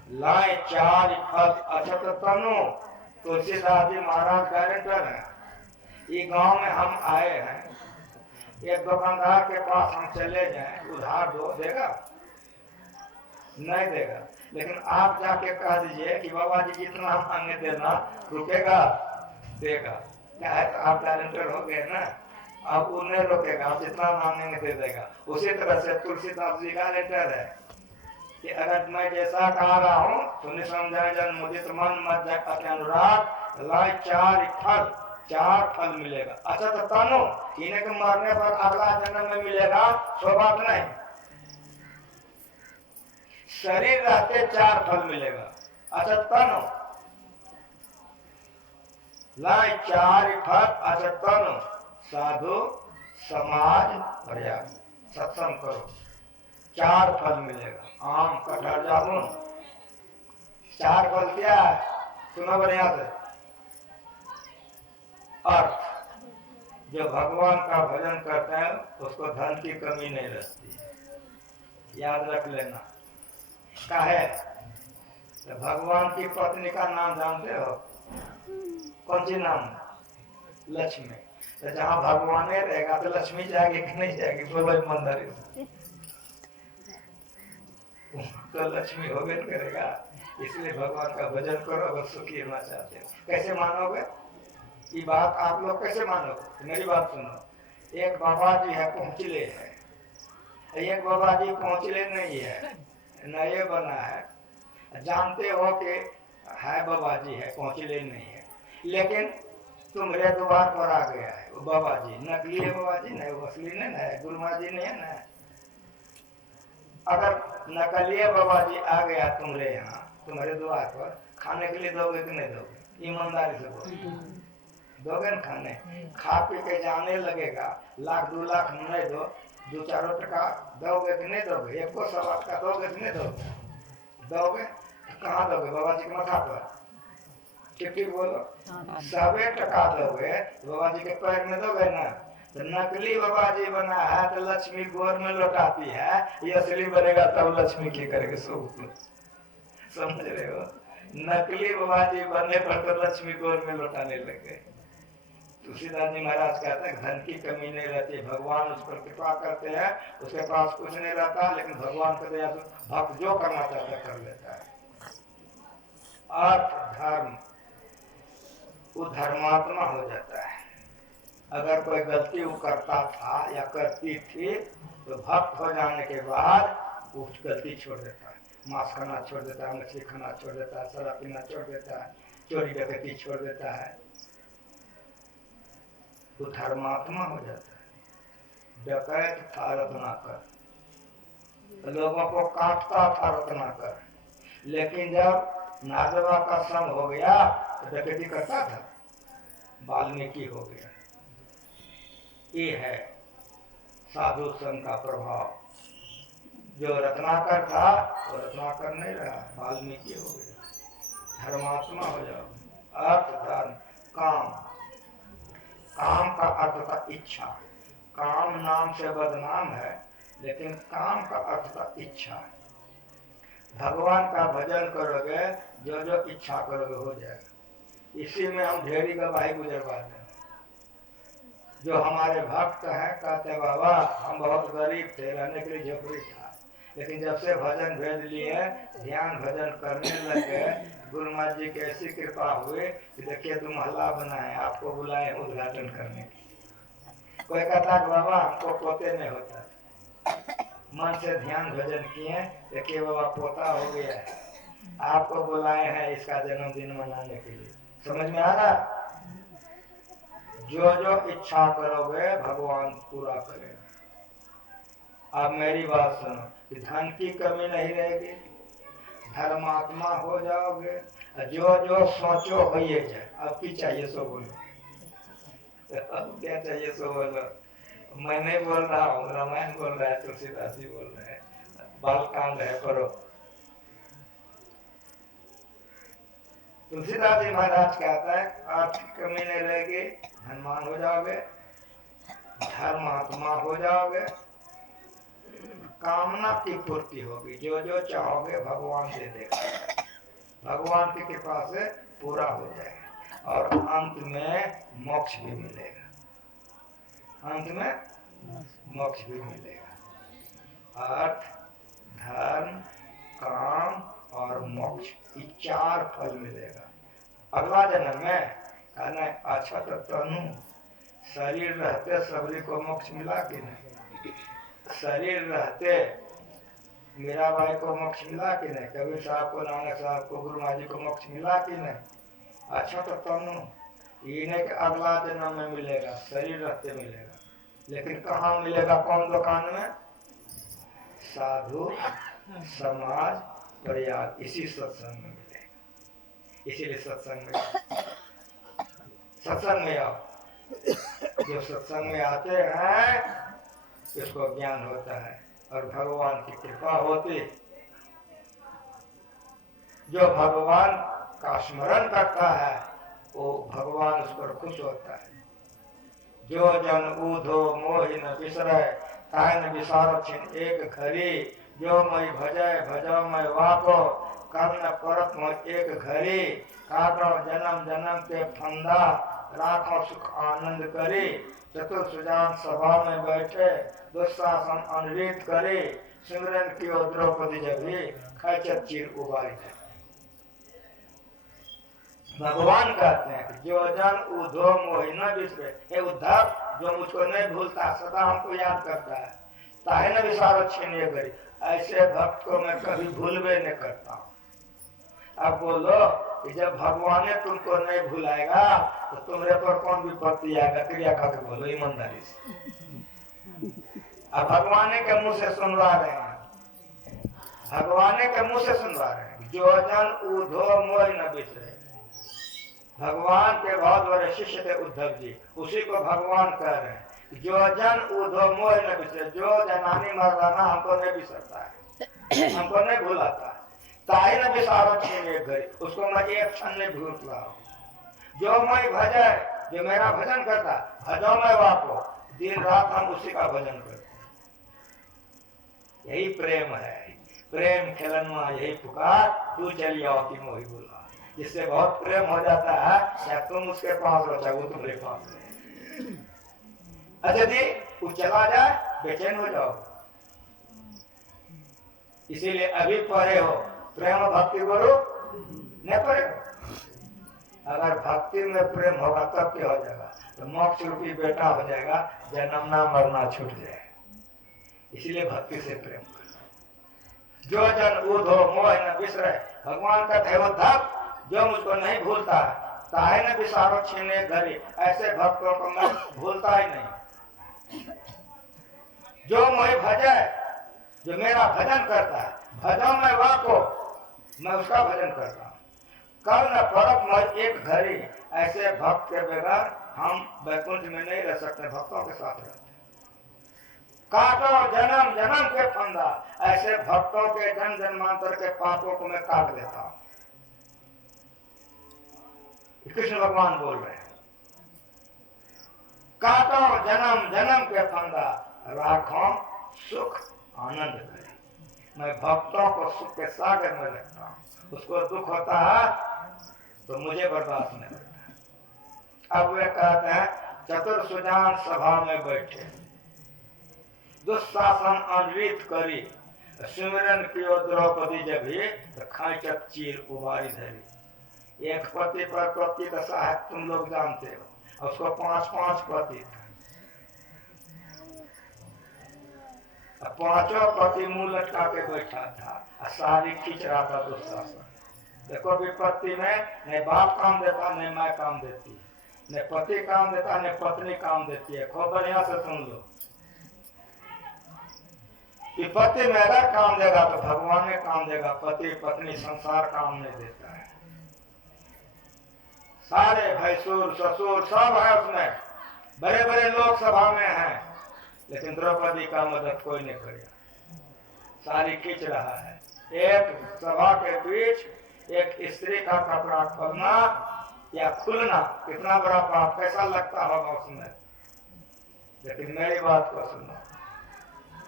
लाए 4 फल अछत तनु। तुलसीदास जी महाराज गारंटर हैं। ये गांव में हम आए हैं, एक दुकानदार के पास हम चले जाएं, उधार दो, देगा? नहीं देगा। लेकिन आप जाके कह दीजिए कि बाबा जी जितना हम मांगे देना, रुकेगा? देगा। क्या है? तो आप गारंटर हो गए ना, अब उन्हें रोकेगा, आप जितना मांगेंगे दे देगा। उसी तरह से तुलसीदास जी गारंटर है कि अगर मैं जैसा कह रहा हूँ तो निसंदेह जन मुदित मन मत अति अनुराग, लाए 4 फल मिलेगा। अच्छा तो तनु, इन्हें के मरने पर अगला जन्म में मिलेगा, सो बात नहीं। शरीर रहते 4 फल मिलेगा। अच्छा तनु, लाए 4 फल। अच्छा तनु, साधु समाज पर्याप्त, सत्संग करो, 4 फल मिलेगा। आम कटहल जामुन, 4 फल क्या है? सुनो बढ़िया से। अर्थ, जो भगवान का भजन करते हैं उसको धन की कमी नहीं रहती, याद रख लेना। क्या है? तो भगवान की पत्नी का नाम जानते हो? कौन सी नाम? लक्ष्मी। तो जहाँ भगवान रहेगा तो लक्ष्मी जाएगी कि नहीं जाएगी? बोलो ईमानदारी, तो लक्ष्मी हो गए करेगा। इसलिए भगवान का भजन करो अगर सुखी होना चाहते हो। कैसे मानोगे ये बात? आप लोग कैसे मानोगे? मेरी बात सुनो। एक बाबा जी है, पहुंचले है, एक बाबा जी पहुंचले नहीं है, नए बना है। जानते हो कि है बाबा जी है, पहुंचले नहीं है, लेकिन तुम्हारे द्वार पर आ गया है वो बाबा जी। नकली है बाबा जी, नहीं वो असली नहीं है, गुरुमा जी नहीं है ना। अगर नकली बाबा जी आ गया तुम्हारे यहाँ, तुम्हारे द्वार पर, खाने के लिए दोगे कि नहीं दोगे? ईमानदारी से बोलो, दोगे न खाने? खा पी के जाने लगेगा, 1,00,000 2 लाख नहीं दो, 2-4 टका दोगे कि नहीं दोगे? 1 सवा का दोगे कि नहीं दोगे? दोगे। कहाँ दोगे? बाबा जी के माथा पर? ठीक बोलो। 100 टका दोगे बाबा जी के पैर में दोगे ना। तो नकली बाबा जी बना है तो लक्ष्मी गोर में लौटाती है, ये असली बनेगा तब लक्ष्मी की करेगा? समझ रहे हो? नकली बाबा जी बनने पर तो लक्ष्मी गोर में लौटाने लगे। तुलसीदास जी महाराज कहते हैं धन की कमी नहीं रहती, भगवान उस पर कृपा करते हैं, उसके पास कुछ नहीं रहता, लेकिन भगवान की दया से भक्त जो करना चाहता है कर लेता है। अर्थ धर्म, वो धर्मात्मा हो जाता है। अगर कोई गलती वो करता था या करती थी तो भक्त हो जाने के बाद वो गलती छोड़ देता है, मांस खाना छोड़ देता है, मछली खाना छोड़ देता है, शराब पीना छोड़ देता है, चोरी डकैती छोड़ देता है, वो धर्मात्मा हो जाता है। डकैत था रत्नाकर, लोगों को काटता था रत्नाकर, लेकिन जब नागवा का संग हो गया तो डकैती करता था, वाल्मीकि हो गया। ये है साधु संघ का प्रभाव। जो रत्नाकर था वो रत्नाकर नहीं रहा, वाल्मीकि हो गया। धर्मात्मा हो जाओ। अर्थ धर्म काम, काम का अर्थ था इच्छा। काम नाम से बदनाम है, लेकिन काम का अर्थ था इच्छा। भगवान का भजन करोगे, जो जो इच्छा करोगे हो जाएगा। इसी में हम ढेरी गवाही गुजरवाते हैं। जो हमारे भक्त हैं कहते बाबा हम बहुत गरीब थे, रहने के लिए झोपड़ी था, लेकिन जब से भजन भेज लिए, ध्यान भजन करने लगे, गुरु महाराज जी की ऐसी कृपा हुई कि देखिए तुम हल्ला बनाए, आपको बुलाए उद्घाटन करने के। कोई कहता है बाबा हमको पोते नहीं होता, मन से ध्यान भजन किए, देखिए बाबा पोता हो गया है, आपको बुलाए हैं इसका जन्मदिन मनाने के लिए। समझ में आ रहा? जो जो इच्छा करोगे भगवान पूरा करेगा। अब मेरी बात सुनो कि धन की कमी नहीं रहेगी, धर्मात्मा हो जाओगे, जो जो सोचो होइए जाए। अब की चाहिए सो बोलो, अब क्या चाहिए सो बोलो। मैं नहीं बोल रहा हूँ, रामायण बोल रहा है, तुलसीदास जी बोल रहे हैं, बालकांड है, करो। तुलसीदास जी महाराज कहता है आर्थिक कमी नहीं रहेगी, धनवान हो जाओगे, धर्मात्मा हो जाओगे, कामना की पूर्ति होगी। जो जो चाहोगे भगवान दे देगा, भगवान की कृपा से पूरा हो जाएगा और अंत में मोक्ष भी मिलेगा, अंत में मोक्ष भी मिलेगा। अर्थ, धर्म, काम और मोक्ष, ये 4 फल मिलेगा। अगला जन्म में कहना अच्छा तो तनु शरीर रहते सबरी को मोक्ष मिला कि नहीं, शरीर रहते मीराबाई को मोक्ष मिला कि नहीं, कबीर साहब को, नानक साहब को, गुरु महाराज जी को मोक्ष मिला कि नहीं। अच्छा तो तनु इन्हें के अगला जन्म में मिलेगा, शरीर रहते मिलेगा। लेकिन कहाँ मिलेगा, कौन दुकान में? साधु समाज प्रयाग, इसी सत्संग में मिलेगा। इसीलिए सत्संग में आओ। जो सत्संग में आते हैं उसको ज्ञान होता है और भगवान की कृपा होती। जो भगवान का स्मरण करता है वो भगवान उस पर खुश होता है। जो जन ऊधो मोहि न बिसरै, ताहि न बिसारो छिन एक घड़ी। जो मई भजय भजो मई वाको, कर्म परत मोहि एक घड़ी। काटो जन्म जन्म के फंदा, राखो सुख आनंद करे। चतुर सुजान सभा में बैठे, दुशासन अनृत करे। सिमरन कियो द्रौपदी जभी, खैचत चीर उबारी जाए। भगवान कहते हैं कि जो जन उधो मोहि न बिसरे, हे उद्धव जो मुझको नहीं भूलता, सदा हमको याद करता है, ताहे न विसारो छीनिए गरी, ऐसे भक्त को मैं कभी भूलवे नहीं करता हूँ। अब बोलो कि जब भगवान ने तुमको नहीं भुलाएगा तो तुम्हारे पर कौन विपत्ति आएगा? क्रिया करके बोलो ईमानदारी से। अब भगवान के मुंह से सुनवा रहे हैं, भगवान के मुंह से सुनवा रहे हैं, जो जन उधो मोहि न बिसरे। भगवान के बहुत बड़े शिष्य थे उद्धव जी, उसी को भगवान कह रहे हैं जो जन उधो मोहि न बिसरे। जो जनानी मर्दाना हमको नहीं बिसरता है, हमको नहीं भुलाता, ताहि न बिसारो छीनिए घड़ी, उसको मैं एक क्षण नहीं भूलता हूँ। जो मैं भजय, जो मेरा भजन करता, भजो मैं वाको, दिन रात हम उसी का भजन करते हैं। यही प्रेम है, प्रेम खिलनवा यही पुकार, तू चली आओ कि मोहि बुला। जिससे बहुत प्रेम हो जाता है, या तुम उसके पास हो चाहे वो तुम्हारे पास रहे। अच्छा जी, वो चला जाए बेचैन हो जाओ। इसीलिए अभी पढ़े हो प्रेम भक्ति गुरु नहीं पढ़े। अगर भक्ति में प्रेम होगा तब क्या हो जाएगा? तो मोक्ष रूपी बेटा हो जाएगा, जन्मना मरना छूट जाएगा। इसीलिए भक्ति से प्रेम करो। जो जन ऊधो मोहि न बिसरै, भगवान का उद्धव जो मुझको नहीं भूलता, ताहे न बिसारो छीने घड़ी, ऐसे भक्तों को मैं भूलता ही नहीं। जो मोहि भजय, जो मेरा भजन करता है, भजो मैं वाको, मैं उसका भजन करता हूँ। कल न परत मोहि एक घड़ी, ऐसे भक्त के बगैर हम वैकुंठ में नहीं रह सकते, भक्तों के साथ रहते। काटो जन्म जन्म के फंदा, ऐसे भक्तों के जन्म जन्मांतर के पापों को मैं काट देता हूँ। कृष्ण भगवान बोल रहे हैं, काटो जन्म जन्म के फंदा, राखो सुख आनंद करे। मैं भक्तों को सुख के सागर में रखता हूँ, उसको दुख होता है तो मुझे बर्दाश्त नहीं होता। अब वे कहते हैं चतुर सुजान सभा में बैठे, दुशासन अनृत करी। सिमरन कियो द्रौपदी जभी, तो खैचत चीर उबारी धरी। एक पति पर पति दशा है, तुम लोग जानते हो, उसको 5-5 पति था। पांचों पति मुंह लटका के बैठा था, सारी खींच रहा था दुशासन। देखो विपत्ति में न बाप काम देता, न माँ काम देती, न पति काम देता, न पत्नी काम देती है। खूब बढ़िया से सुन लो, विपत्ति में अगर काम देगा तो भगवान ने काम देगा, पति पत्नी संसार काम नहीं देता है। सारे भैंसुर ससुर सब है उसमें, बड़े बड़े लोग सभा में हैं, लेकिन द्रौपदी का मदद कोई नहीं करेगा, सारी खींच रहा है। एक सभा के बीच एक स्त्री का कपड़ा खोलना या खुलना कितना बड़ा पाप, कैसा लगता होगा उसमें। लेकिन मेरी बात को सुनो,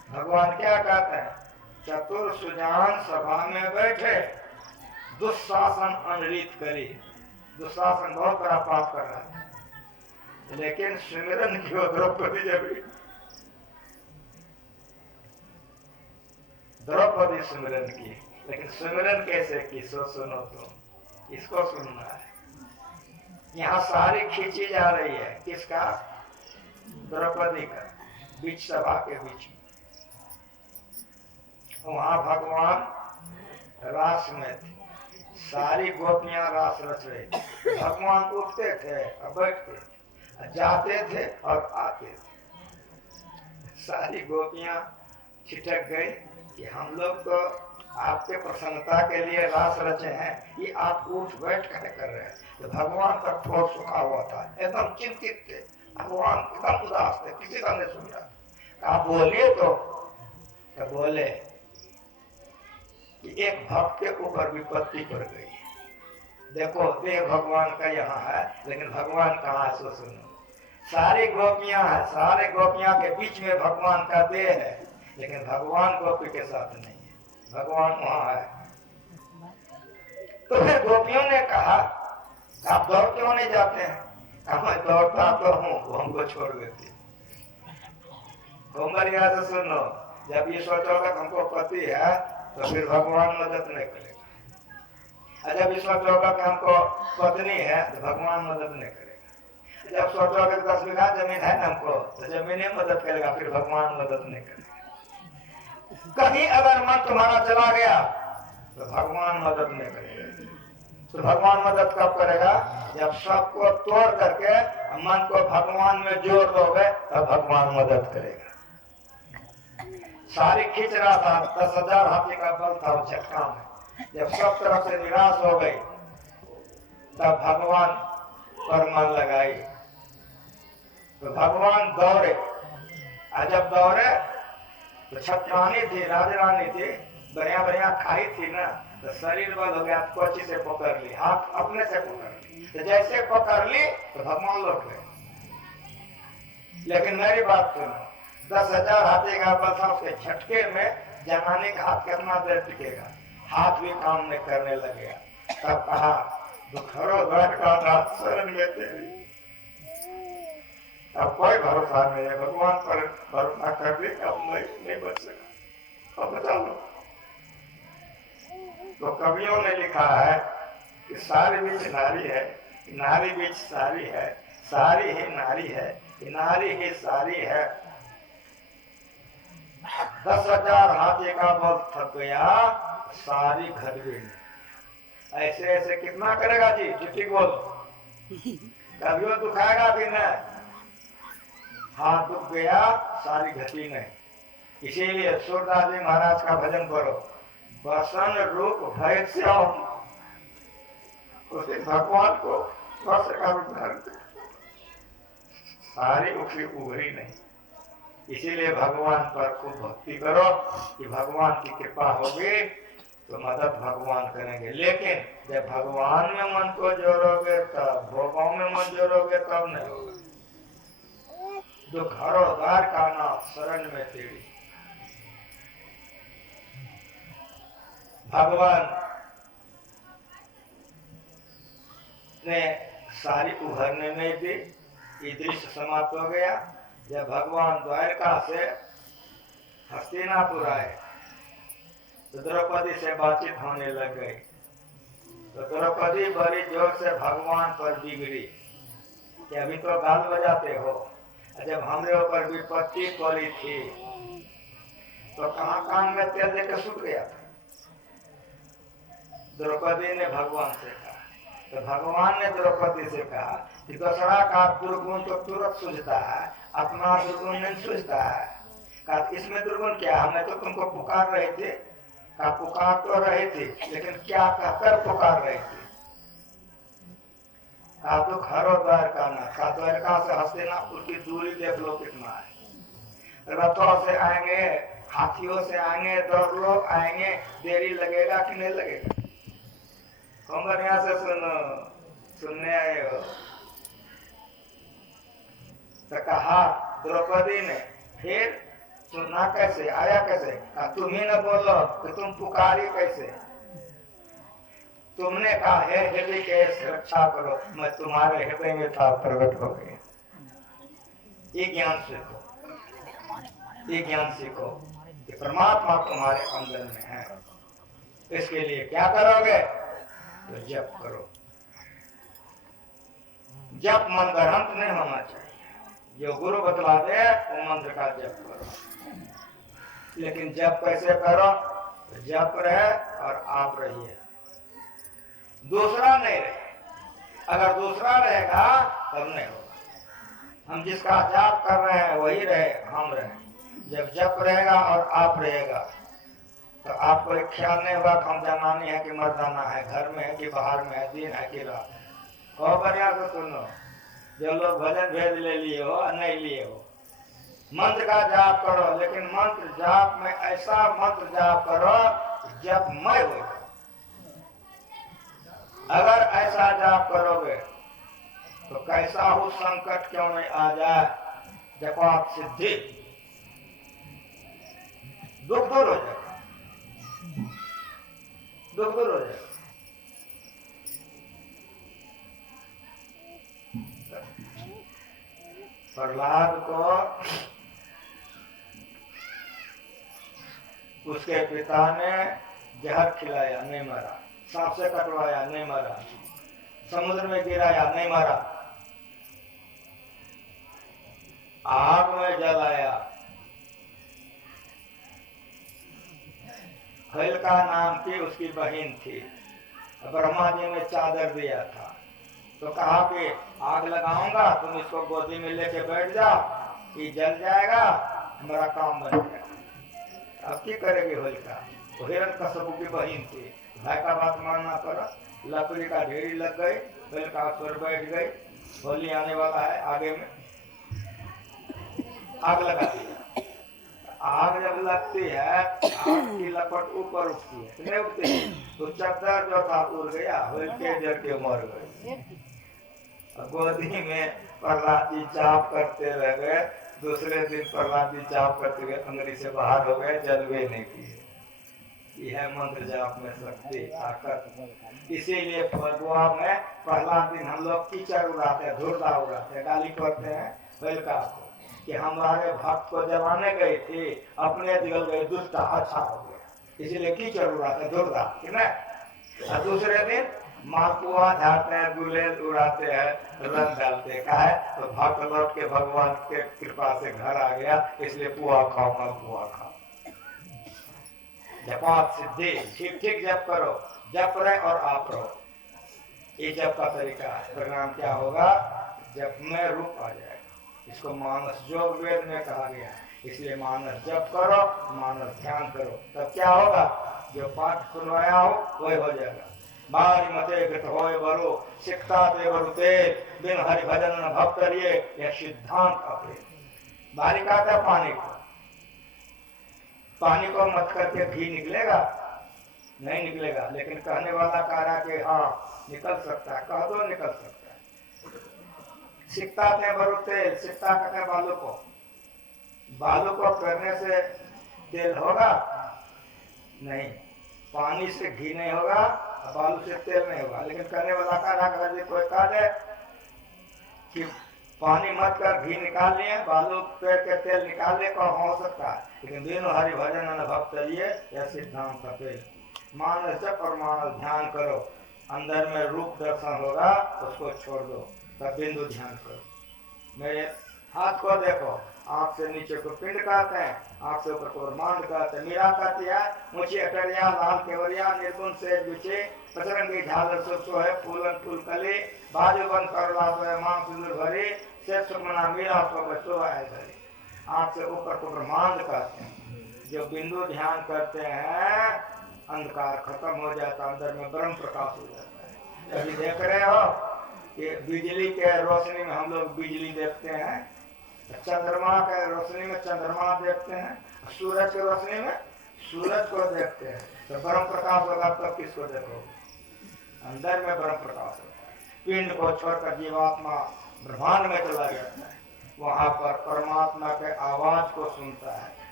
भगवान क्या कहते हैं? चतुर सुजान सभा में बैठे, दुशासन अनृत करी। दुशासन बहुत बड़ा पाप कर रहा था, लेकिन सिमरन की वो द्रौपदी जब द्रौपदी सिमरन की, लेकिन सिमरन कैसे की सो सुनो तुम, इसको सुनना है। यहाँ सारी खींची जा रही है, किसका? द्रौपदी का, बीच सभा के बीच में। वहां भगवान रास में थे, सारी गोपियां रास रच रही थी। भगवान उठते थे और बैठते थे, जाते थे और आते थे। सारी गोपियां छिटक गई कि हम लोग तो आपके प्रसन्नता के लिए रास रचे हैं, ये आप उठ बैठ कर रहे हैं। तो भगवान का ठोर सुखा हुआ था, एकदम चिंतित थे, भगवान एकदम उदास थे, किसी का नहीं सुन रहा। आप बोलिए तो बोले कि एक भक्त के ऊपर विपत्ति पड़ गई। देखो देह भगवान का यहाँ है, लेकिन भगवान कहाँ है सो सुनो। सारी गोपियां हैं, सारे गोपियां के बीच में भगवान का देह है, लेकिन भगवान गोपी के साथ नहीं है, भगवान वहां है। तो फिर गोपियों ने कहा आप दौड़ क्यों नहीं जाते हैं? मैं दौड़ता तो हूँ, वो हमको छोड़ देती। यहाँ से सुनो, जब ये सोचोगे हमको पति है तो फिर भगवान मदद नहीं करेगा। जब ये सोचोगे कि हमको पत्नी है तो भगवान मदद नहीं करेगा। जब सोचोगे 10 बीघा जमीन है ना हमको, तो जमीन ही मदद करेगा, फिर भगवान मदद नहीं करेगा। कहीं अगर मन तुम्हारा चला गया तो भगवान मदद नहीं करेगा। तो भगवान मदद कब करेगा? जब सबको तोड़ करके मन को भगवान में जोड़ दोगे तब भगवान मदद करेगा। सारी खींच रहा था, 10,000 हाथी का बल था वो झटका में। जब सब तरफ से निराश हो गई तब भगवान पर मन लगाई, तो भगवान दौड़े। और जब दौड़े तो छत्रानी थी, राजरानी थी, बढ़िया बढ़िया खाई थी ना, तो शरीर बल हो गया, कोची से पकड़ ली, हाथ अपने से पकड़ ली। तो जैसे पकड़ ली तो भगवान लौट गए। लेकिन मेरी बात सुनो, 10,000 हाथी का बल था, उसके झटके में जनाने का हाथ कितना देर टिकेगा? हाथ भी काम नहीं करने लगेगा। तब कहा दुखरो बैठ का शरण में तेरी। अब कोई भरोसा नहीं है, भगवान पर भरोसा कर ली, अब नहीं बच सका, अब बचा लो। तो कवियों ने लिखा है कि सारी बीच नारी है, नारी बीच सारी है, सारी ही नारी है, नारी ही सारी है। 10,000 हाथी का बल थक गया, सारी घट गई। ऐसे ऐसे कितना करेगा जी? ठीक बोल, कभियों दुखाएगा भी न, हाथ दुख गया, सारी घटी नहीं। इसीलिए सूरदास जी महाराज का भजन करो, बसन रूप भय श्याम, उसे भगवान को बस का रूप धारण कर, सारी उभरी नहीं। इसीलिए भगवान पर खूब भक्ति करो कि भगवान की कृपा होगी तो मदद भगवान करेंगे। लेकिन जब भगवान में मन को जोड़ोगे तब, भोगों में मन जोड़ोगे तब नहीं होगा। दुख हरो द्वार का नाम शरण में तेरी। भगवान ने सारी उभरने नहीं दी, ये दृश्य समाप्त हो गया। जब भगवान द्वारका से हस्तिनापुर आए तो द्रौपदी से बातचीत होने लग गई। तो द्रौपदी बड़ी जोर से भगवान पर बिगड़ी कि अभी तो गाल बजाते हो, जब हमरे ऊपर विपत्ति पड़ी थी तो कहाँ कान में तेल देकर सूख गया था। द्रौपदी ने भगवान से कहा, तो भगवान ने द्रौपदी से कहा कि दूसरा का दुर्गुण तो तुरंत सूझता है, अपना दुर्गुण नहीं सूझता है। कहा इसमें दुर्गुण क्या? हमें तो तुमको पुकार रहे थे। कहा पुकार तो रहे थे, लेकिन क्या कहकर पुकार रहे थे? कहा तो हरो द्वारका ना, कहा द्वारका से हस्तिनापुर की दूरी देख लो कितना है। रथों से आएंगे, हाथियों से आएंगे, 10 लोग आएंगे, देरी लगेगा कि नहीं लगेगा? हम यहाँ से सुनने आए हो। तो कहा द्रौपदी ने, फिर सुना कैसे, आया कैसे? तुम ही न बोलो कि तुम पुकारी कैसे? तुमने कहा हे हृदय के रक्षा करो, मैं तुम्हारे हृदय में था, प्रकट हो गया। ये ज्ञान सीखो, ये ज्ञान सीखो कि परमात्मा तुम्हारे अंदर में है। इसके लिए क्या करोगे? तो जप करो। जप मन ग्रंथ नहीं होना चाहिए। जो गुरु बतला दे वो मंत्र का जप करो। लेकिन जप कैसे करो? तो जप रहे और आप रहिए, दूसरा नहीं रहे। अगर दूसरा रहेगा तब नहीं होगा। हम जिसका जाप कर रहे हैं वही रहे, हम रहे। जब जप रहेगा और आप रहेगा तो आपको एक ख्याल नहीं होगा कि हम जनानी है कि मर्दाना है, घर में है कि बाहर में है, दिन है कि रात। कहो बढ़िया से सुनो, जो लोग भजन भेद ले लिए हो नहीं लिए हो, मंत्र का जाप करो, लेकिन मंत्र जाप में ऐसा मंत्र जाप करो जब मैं हो। अगर ऐसा जाप करोगे तो कैसा हो संकट क्यों नहीं आ जाए, जपात सिद्धि, दुख दूर हो जाएगा, दुख दूर हो जाएगा। प्रहलाद को उसके पिता ने जहर खिलाया, नहीं मरा। सांप से कटवाया, नहीं मरा। समुद्र में गिराया, नहीं मरा। आग में जलाया। हलका नाम की उसकी बहन थी, ब्रह्मा जी ने चादर दिया था, तो कहा कि आग लगाऊंगा, तुम इसको गोदी में लेके बैठ जाओ, ये जल जाएगा, हमारा काम बन जाएगा। अब क्या करेगी होलिका? तो हिरण्यकश्यप की बहन थी, भाई का बात मानना पड़ा। लकड़ी का ढेरी लग गई, होलिका पर बैठ गई। होली आने वाला है, आगे में आग लगा दी। आग जब लगती है, आग की लपट ऊपर उठती है, नहीं उठती, तो चद्दर जो था उड़ गया, होलिके जल के मर गए। गोदी में प्रहलाद जी जाप करते रह गए। दूसरे दिन प्रहलाद जी जाप करते हुए अंगड़ी से बाहर हो गए, जलवे नहीं किए। यह मंत्र जाप में शक्ति, ताकत। इसीलिए फगुआ में प्रहलाद दिन हम लोग कीचड़ उड़ाते हैं, धुरदा उड़ाते हैं, गाली करते हैं होलिका को कि हमारे भक्त को जलाने गई थी, अपने दिल गए, दुष्ट अच्छा हो गया, इसीलिए कीचड़ उड़ाते, धुरदा, ठीक है। दूसरे दिन मालपुआ झाड़ते हैं, गुलेल उड़ाते हैं, रंग डालते हैं। कहा है तो भक्त लौट के भगवान के कृपा से घर आ गया, इसलिए पुआ खाओ, मालपुआ खाओ। जपात सिद्धि, ठीक ठीक जप करो, जप रहे और आप रहो। ये जप का तरीका है। परिणाम क्या होगा? जप में रूप आ जाएगा। इसको मानस योग वेद में कहा गया है, इसलिए मानस जप करो, मानस ध्यान करो, तब क्या होगा? जो पाठ सुनवाया हो वही हो जाएगा। बारी मते गत होए बरो, सिकता दे बरु तेल, बिन हरि भजन न भक्त रिये, यह सिद्धांत अपने। बारी कहता है पानी को, पानी को मत करके घी निकलेगा? नहीं निकलेगा। लेकिन कहने वाला कह रहा कि हाँ निकल सकता है, कह दो निकल सकता है। सिकता थे बरु तेल, सिकता कहते हैं बालू को। बालू को करने से तेल होगा? नहीं। पानी से घी नहीं होगा, बालू से तेल नहीं होगा। लेकिन करने वाला कह रहा, अगर कोई कह दे कि पानी मत कर घी निकाल लिए, बालू पेड़ के तेल निकाल ले, कौन हो सकता है? लेकिन दिनों हरि भजन भक्त लिए, यह सिद्धांत सफेद। मानस जप और मानस ध्यान करो, अंदर में रूप दर्शन होगा, उसको छोड़ दो, तब बिंदु ध्यान करो। मेरे हाथ को देखो, आंख से नीचे को पिंड कहते हैं, आंख से ऊपर को ब्रह्मांड कहते हैं। मीरा कहती है मुझे अटरिया लाल केवरिया निर्गुण से बिछे, पचरंगी झालर सो है फूलन फूल कली, बाजू बन कर लाभ मांग सिंदूर भरी, से सुमना मीरा को बचो है धरी। आंख से ऊपर को ब्रह्मांड कहते हैं। जो बिंदु ध्यान करते हैं, अंधकार खत्म हो जाता, अंदर में ब्रह्म प्रकाश हो जाता है। अभी देख रहे हो कि बिजली के रोशनी में हम लोग बिजली देखते हैं, चंद्रमा के रोशनी में चंद्रमा देखते हैं, सूरज की रोशनी में सूरज को देखते हैं। तो ब्रह्म प्रकाश होगा तब किसको देखो? अंदर में ब्रह्म प्रकाश होगा। पिंड को छोड़कर जीवात्मा ब्रह्मांड में चला जाता है, वहां पर परमात्मा के आवाज को सुनता है,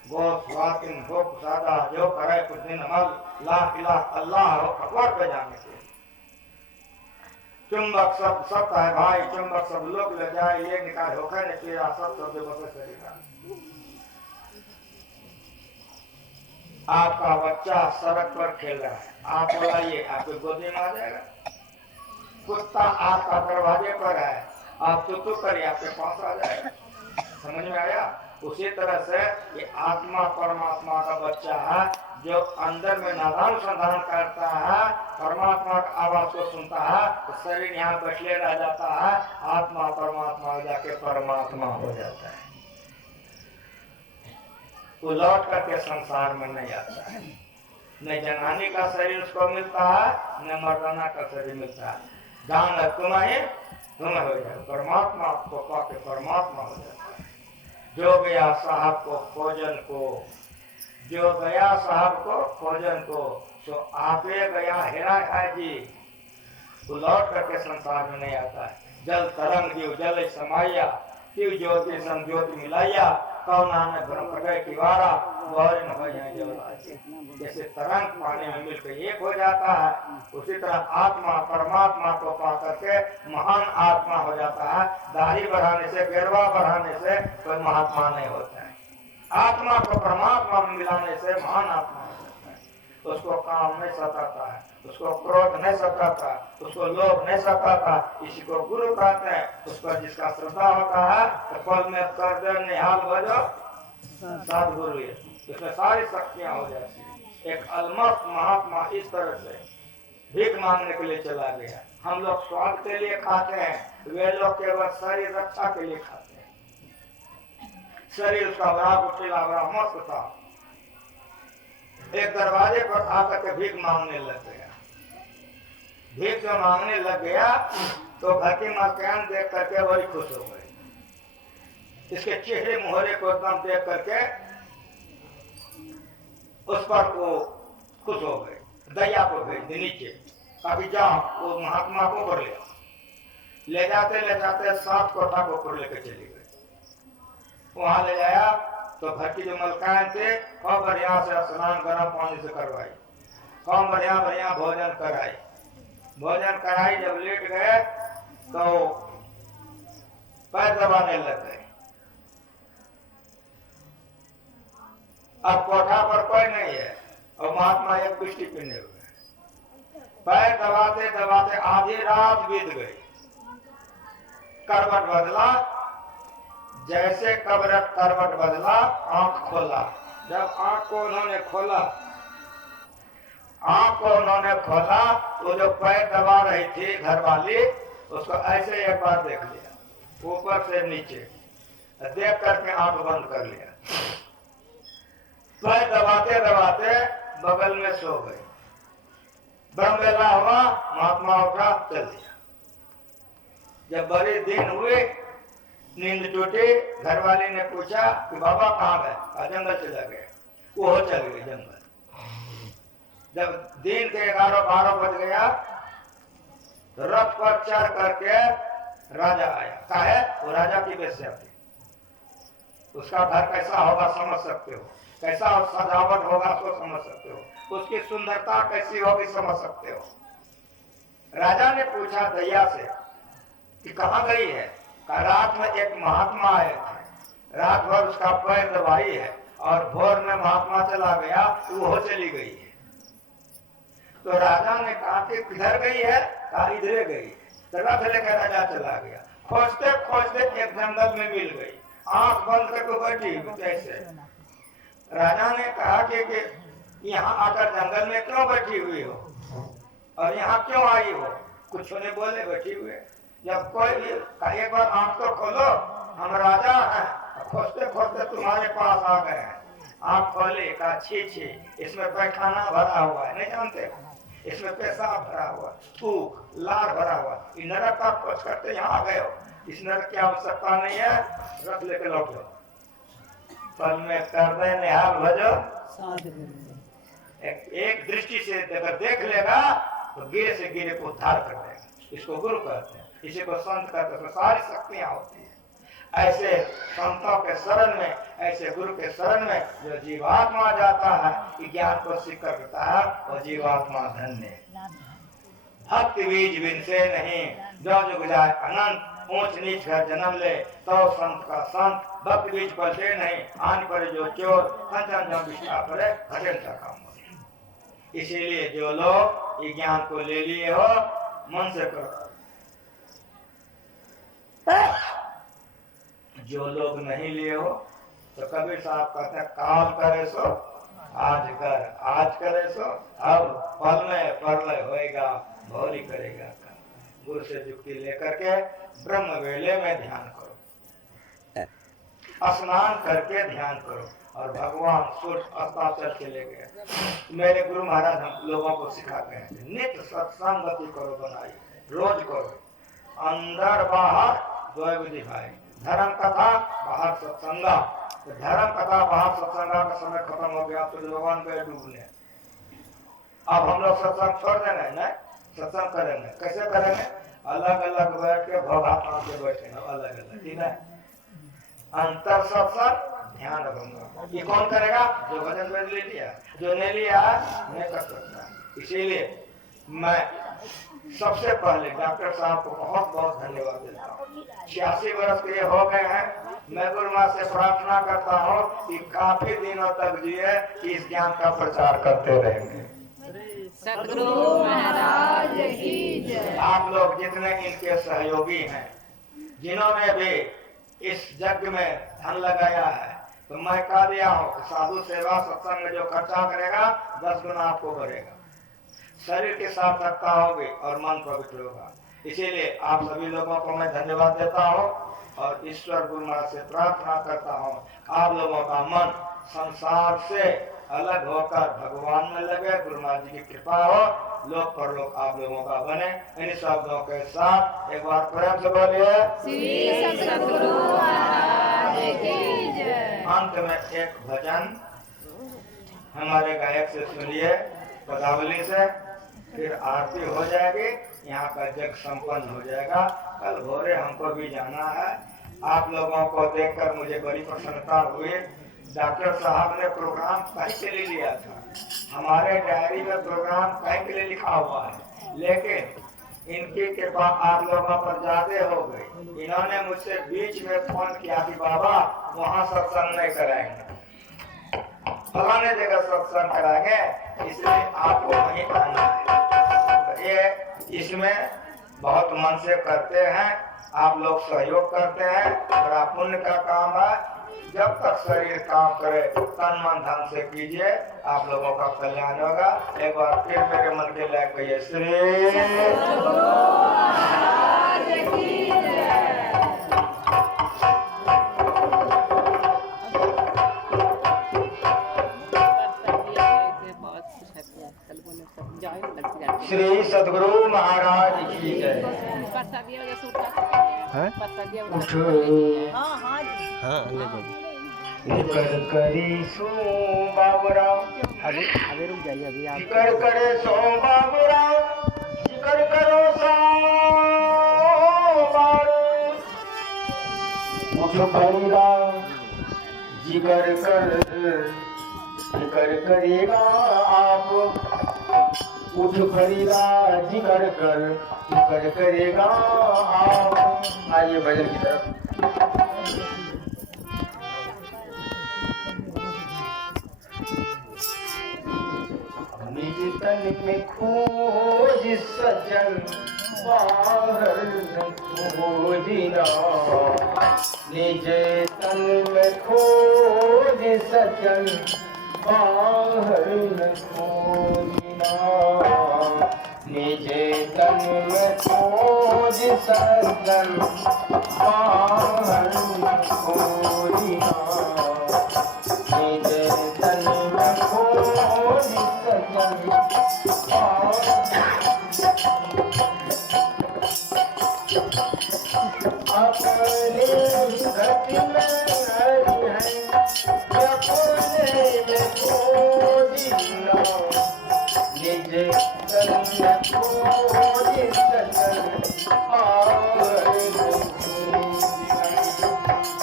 गोश वाकिन भूख सादा जो करे कुछ दिन अमल ला इलाहा अल्लाह अकबर पे जाने से चुंबक सब सब है भाई चुंबक सब लोग ले जाए ये निकाल होकर ने तेरा सब सब बसे सरेगा। आपका बच्चा सड़क पर खेल रहा है, आप बुलाइए आपकी गोदी में आ जाएगा। कुत्ता आपका दरवाजे पर है, आप तो करिए आपके पास आ जाएगा। समझ में आया? उसी तरह से ये आत्मा परमात्मा का बच्चा है जो अंदर में नादान संधान करता है, परमात्मा की आवाज को सुनता है तो शरीर यहाँ बैठले रह जाता है, आत्मा परमात्मा हो जाके परमात्मा हो जाता है। वो लौट करके संसार में नहीं आता है। न जनानी का शरीर उसको मिलता है न मर्दाना का शरीर मिलता है। जान तुम्हें तुम्हें हो जाए परमात्मा को पाके परमात्मा हो जाता है। जो गया साहब को खोजन को, जो गया साहब को खोजन को, तो आपे गया हेरा है जी। वो लौट करके संसार में नहीं आता है। जल तरंग जीव जल समाया, शिव ज्योति सम ज्योति मिलाइया, कौना ने ब्रह्म प्रकट किवारा गौर न हो जाए जब। जैसे तरंग पानी में मिलकर एक हो जाता है, उसी तरह आत्मा परमात्मा को पा करके महान आत्मा हो जाता है। दाढ़ी बढ़ाने से गिरवा बढ़ाने से कोई महात्मा नहीं होता है। आत्मा को परमात्मा में मिलाने से महान आत्मा हो जाता है। उसको काम नहीं सताता है, उसको क्रोध नहीं सताता, उसको लोभ नहीं सताता। इसी को गुरु कहते हैं। उस पर जिसका श्रद्धा होता है तो पल में कर दे निहाल बजो सदगुरु, इसमें सारी शक्तियां हो जाती है। एक अलमस्त महात्मा इस तरह से भीख मांगने के लिए चला गया। हम लोग स्वाद के लिए खाते हैं, वे लोग केवल शरीर रक्षा के लिए खाते हैं। शरीर उसका बड़ा उठेला बड़ा मस्त था। एक दरवाजे पर आकर के भीख मांगने लग गया। भीख जो मांगने लग गया तो घर की मकान देख करके बड़ी खुश हो गई। इसके चेहरे मुहरे को एकदम देख करके उस पर वो खुश हो गए। दया को भेज दी नीचे, अभी जाओ वो महात्मा को ऊपर ले जाते 7 कोठा को ऊपर लेकर चले गए। वहां ले जाया तो घर की जो मलकाएं थे और बढ़िया से स्नान गर्म पानी से करवाई, कौन बढ़िया बढ़िया भोजन कराई। भोजन कराई जब लेट गए तो पैर दबाने लग गए। अब कोठा पर कोई नहीं है और महात्मा एक बिस्टी पीने हुए। पैर दबाते दबाते आधी रात बीत गई। करवट बदला, जैसे करवट बदला आंख खोला। जब आंख को उन्होंने खोला तो जो पैर दबा रही थी घर वाली उसको ऐसे एक बार देख लिया ऊपर से नीचे, देख करके आंख बंद कर लिया। पैर दबाते दबाते बगल में सो गए। ब्रह्म वेला हुआ, महात्मा उठा चल दिया। जब बड़े दिन हुए नींद टूटी, घर वाले ने पूछा कि बाबा कहाँ गए? जंगल चला गए। वो चल गए जंगल। जब दिन के 11-12 बज गया तो रथ पर चढ़ करके राजा आया। काहे? वो राजा की वेश्या थी। उसका घर कैसा होगा समझ सकते हो, कैसा सजावट होगा उसको समझ सकते हो, उसकी सुंदरता कैसी होगी समझ सकते हो। राजा ने पूछा दैया से कि कहाँ गई है? रात में एक महात्मा आए थे, रात भर उसका पैर दबाई है और भोर में महात्मा चला गया, वो चली गई है। तो राजा ने कहा कि किधर गई है? कहा इधर गई। तो रथ लेकर राजा चला गया। खोजते खोजते एक जंगल में मिल गई, आंख बंद करके बैठी जैसे। राजा ने कहा कि यहाँ आकर जंगल में क्यों बैठी हुई हो और यहाँ क्यों आई हो? कुछ ने बोले बैठी हुए। जब कोई भी एक बार आंख तो खोलो, हम राजा हैं, खोजते खोजते तुम्हारे पास आ गए हैं। आंख खोले, कहा छी छी, इसमें पैखाना भरा हुआ है, नहीं जानते? इसमें पेशाब भरा हुआ, थूक लार भरा हुआ, इन नरक का खोज करते यहाँ आ गए हो। इस नरक की आवश्यकता नहीं है, रख लेके लौटो। पल में कर दे निहाल भजो। एक दृष्टि से अगर देख लेगा तो गिरे से गिरे को उद्धार कर देगा। इसको गुरु कहते हैं, इसी को संत कहते हैं। सारी शक्तियां होती है। ऐसे संतों के शरण में, ऐसे गुरु के शरण में जो जीवात्मा जाता है, ज्ञान को सीख करता है, वो जीवात्मा धन्य है। भक्ति बीज बिन से नहीं, जो जुग जाए अनंत, ऊंच नीच घर जन्म ले, तो संत का संत, भक्ति बीज पलटे नहीं, आन पर जो चोर, कंचन जम विष्ठा पड़े, भजन का काम हो। इसीलिए जो लोग ये ज्ञान को ले लिए हो, मन से करो। जो लोग नहीं लिए हो, तो कबीर साहब कहते हैं, काल करे सो आज कर, आज करे सो अब, पल में परलय होएगा, भौरी करेगा। गुरु से युक्ति लेकर के ब्रह्म वेले में ध्यान करो, स्नान करके ध्यान करो। और भगवान सूर्य अस्ताचल चले गए। मेरे गुरु महाराज हम लोगों को सिखाते हैं, नित्य सत्संगति करो, बनाई रोज करो, अंदर बाहर दो विधि भाई, धर्म कथा बाहर सत्संग। धर्म कथा बाहर सत्संग का समय खत्म हो गया तो भगवान गए डूबने। अब हम लोग सत्संग छोड़ देंगे, नहीं सत्संग करेंगे। कैसे करेंगे? अलग अलग बैठ के भोगात्मा के बैठे, अलग अलग, ठीक है। अंतर सत्संग ध्यान रखूंगा। ये कौन करेगा? जो भजन वेद ले लिया, जो नहीं लिया नहीं कर सकता। इसीलिए मैं सबसे पहले डॉक्टर साहब को बहुत बहुत धन्यवाद देता हूँ। 86 वर्ष के हो गए हैं। मैं गुरु माँ से प्रार्थना करता हूँ कि काफी दिनों तक जिए, इस ज्ञान का प्रचार करते रहेंगे। सद्गुरु महाराज की जय। आप लोग जितने इनके सहयोगी हैं, जिन्होंने भी इस यज्ञ में धन लगाया है, तो मैं कह दिया हूँ कि साधु सेवा सत्संग में जो खर्चा करेगा 10 गुना आपको बढ़ेगा। शरीर की सार्थकता होगी और मन पवित्र होगा। इसीलिए आप सभी लोगों को मैं धन्यवाद देता हूँ और ईश्वर गुरु महाराज से प्रार्थना करता हूँ, आप लोगों का मन संसार से अलग होकर भगवान में लगे। गुरु महाराज जी की कृपा हो, लोक परलोक आप लोगों का बने। इन शब्दों के साथ एक बार प्रेम से बोलिए श्री सद्गुरु महाराज की जय। अंत में एक भजन हमारे गायक से सुनिए, पदावली से, फिर आरती हो जाएगी, यहाँ का जग संपन्न हो जाएगा। कल भोरे हमको भी जाना है। आप लोगों को देखकर मुझे बड़ी प्रसन्नता हुई। डॉक्टर साहब ने प्रोग्राम कहीं के लिए लिया था, हमारे डायरी में प्रोग्राम कहीं के लिए लिखा हुआ है, लेकिन इनकी कृपा आप लोगों पर ज्यादा हो गई। इन्होंने मुझसे बीच में फोन किया कि बाबा वहाँ सत्संग नहीं कराएंगे, फलाने जगह सत्संग कराएंगे, इसलिए आपको वहीं आना है। तो ये इसमें बहुत मन से करते हैं, आप लोग सहयोग करते हैं, बड़ा पुण्य का काम है। जब तक शरीर काम करे तन मन धन से कीजिए, आप लोगों का कल्याण होगा। एक बार फिर मेरे मन के लायक कहिए श्री सद्गुरु महाराज की जय। श्री सद्गुरु महाराज की जय। हाँ उठ हाँ ले दो। कर करी सो बाबूराव, अभी रुक जाइए, अभी आप जिकर करे सो बाबूराव, जिकर करो सो बाबू। उठ फरीदा जिकर करेगा आप, उठ फरीदा जिकर करेगा आप। आइए भजन की तरफ। निज तन में खोज सजन, बाहर न खोजना। निज तन में खोज सजन, बाहर न खोजना। निज तन में खोज सजन, बाहर न खोजना। निज तन में खोज सजन, अपने गति में हरि है, अपने में खोजना। निज तन में खोज सजन, बाहर न खोजना।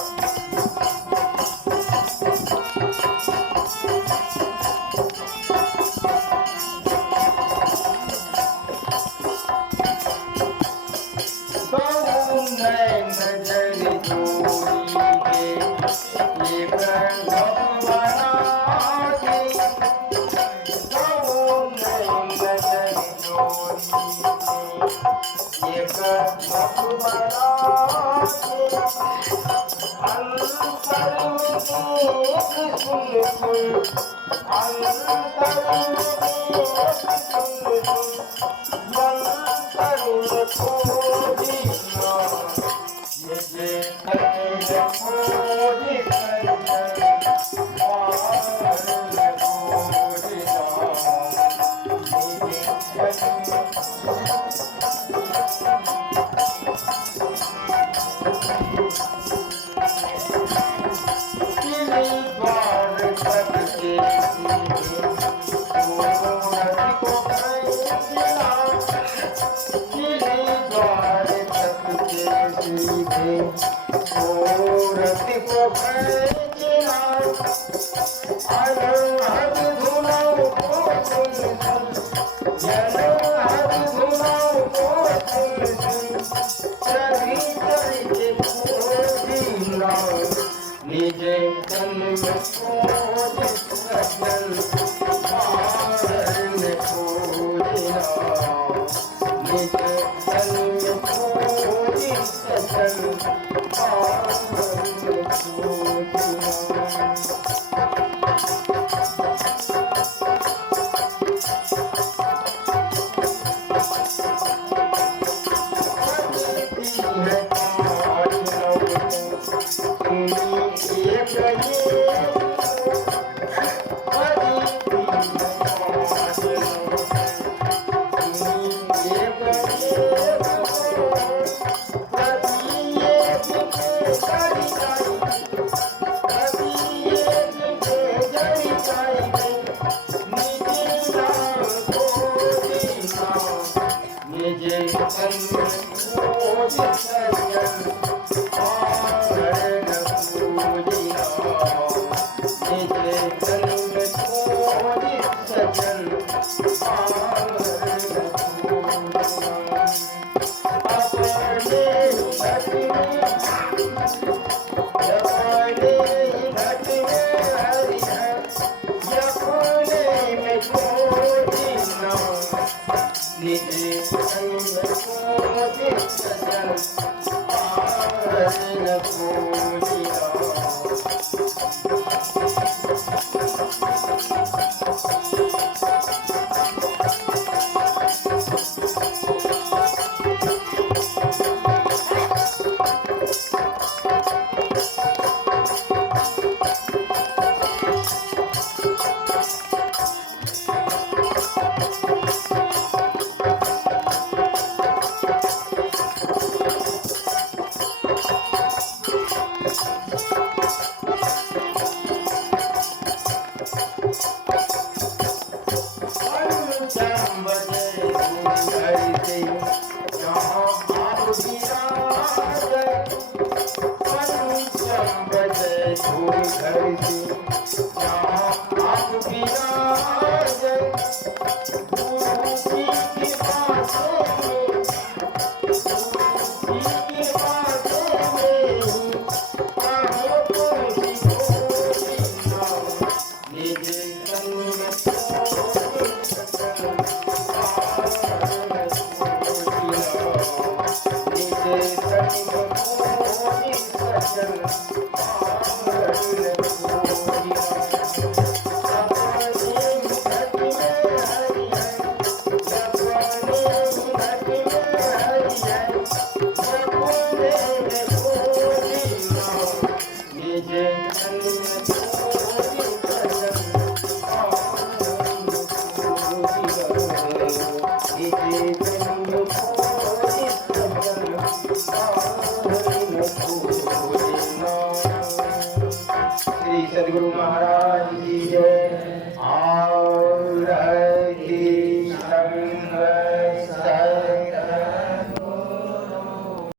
निजे तन में खोज सजन पारन खोजना निजे तन में खोज सजन पारन खोजना सद्गुरु महाराज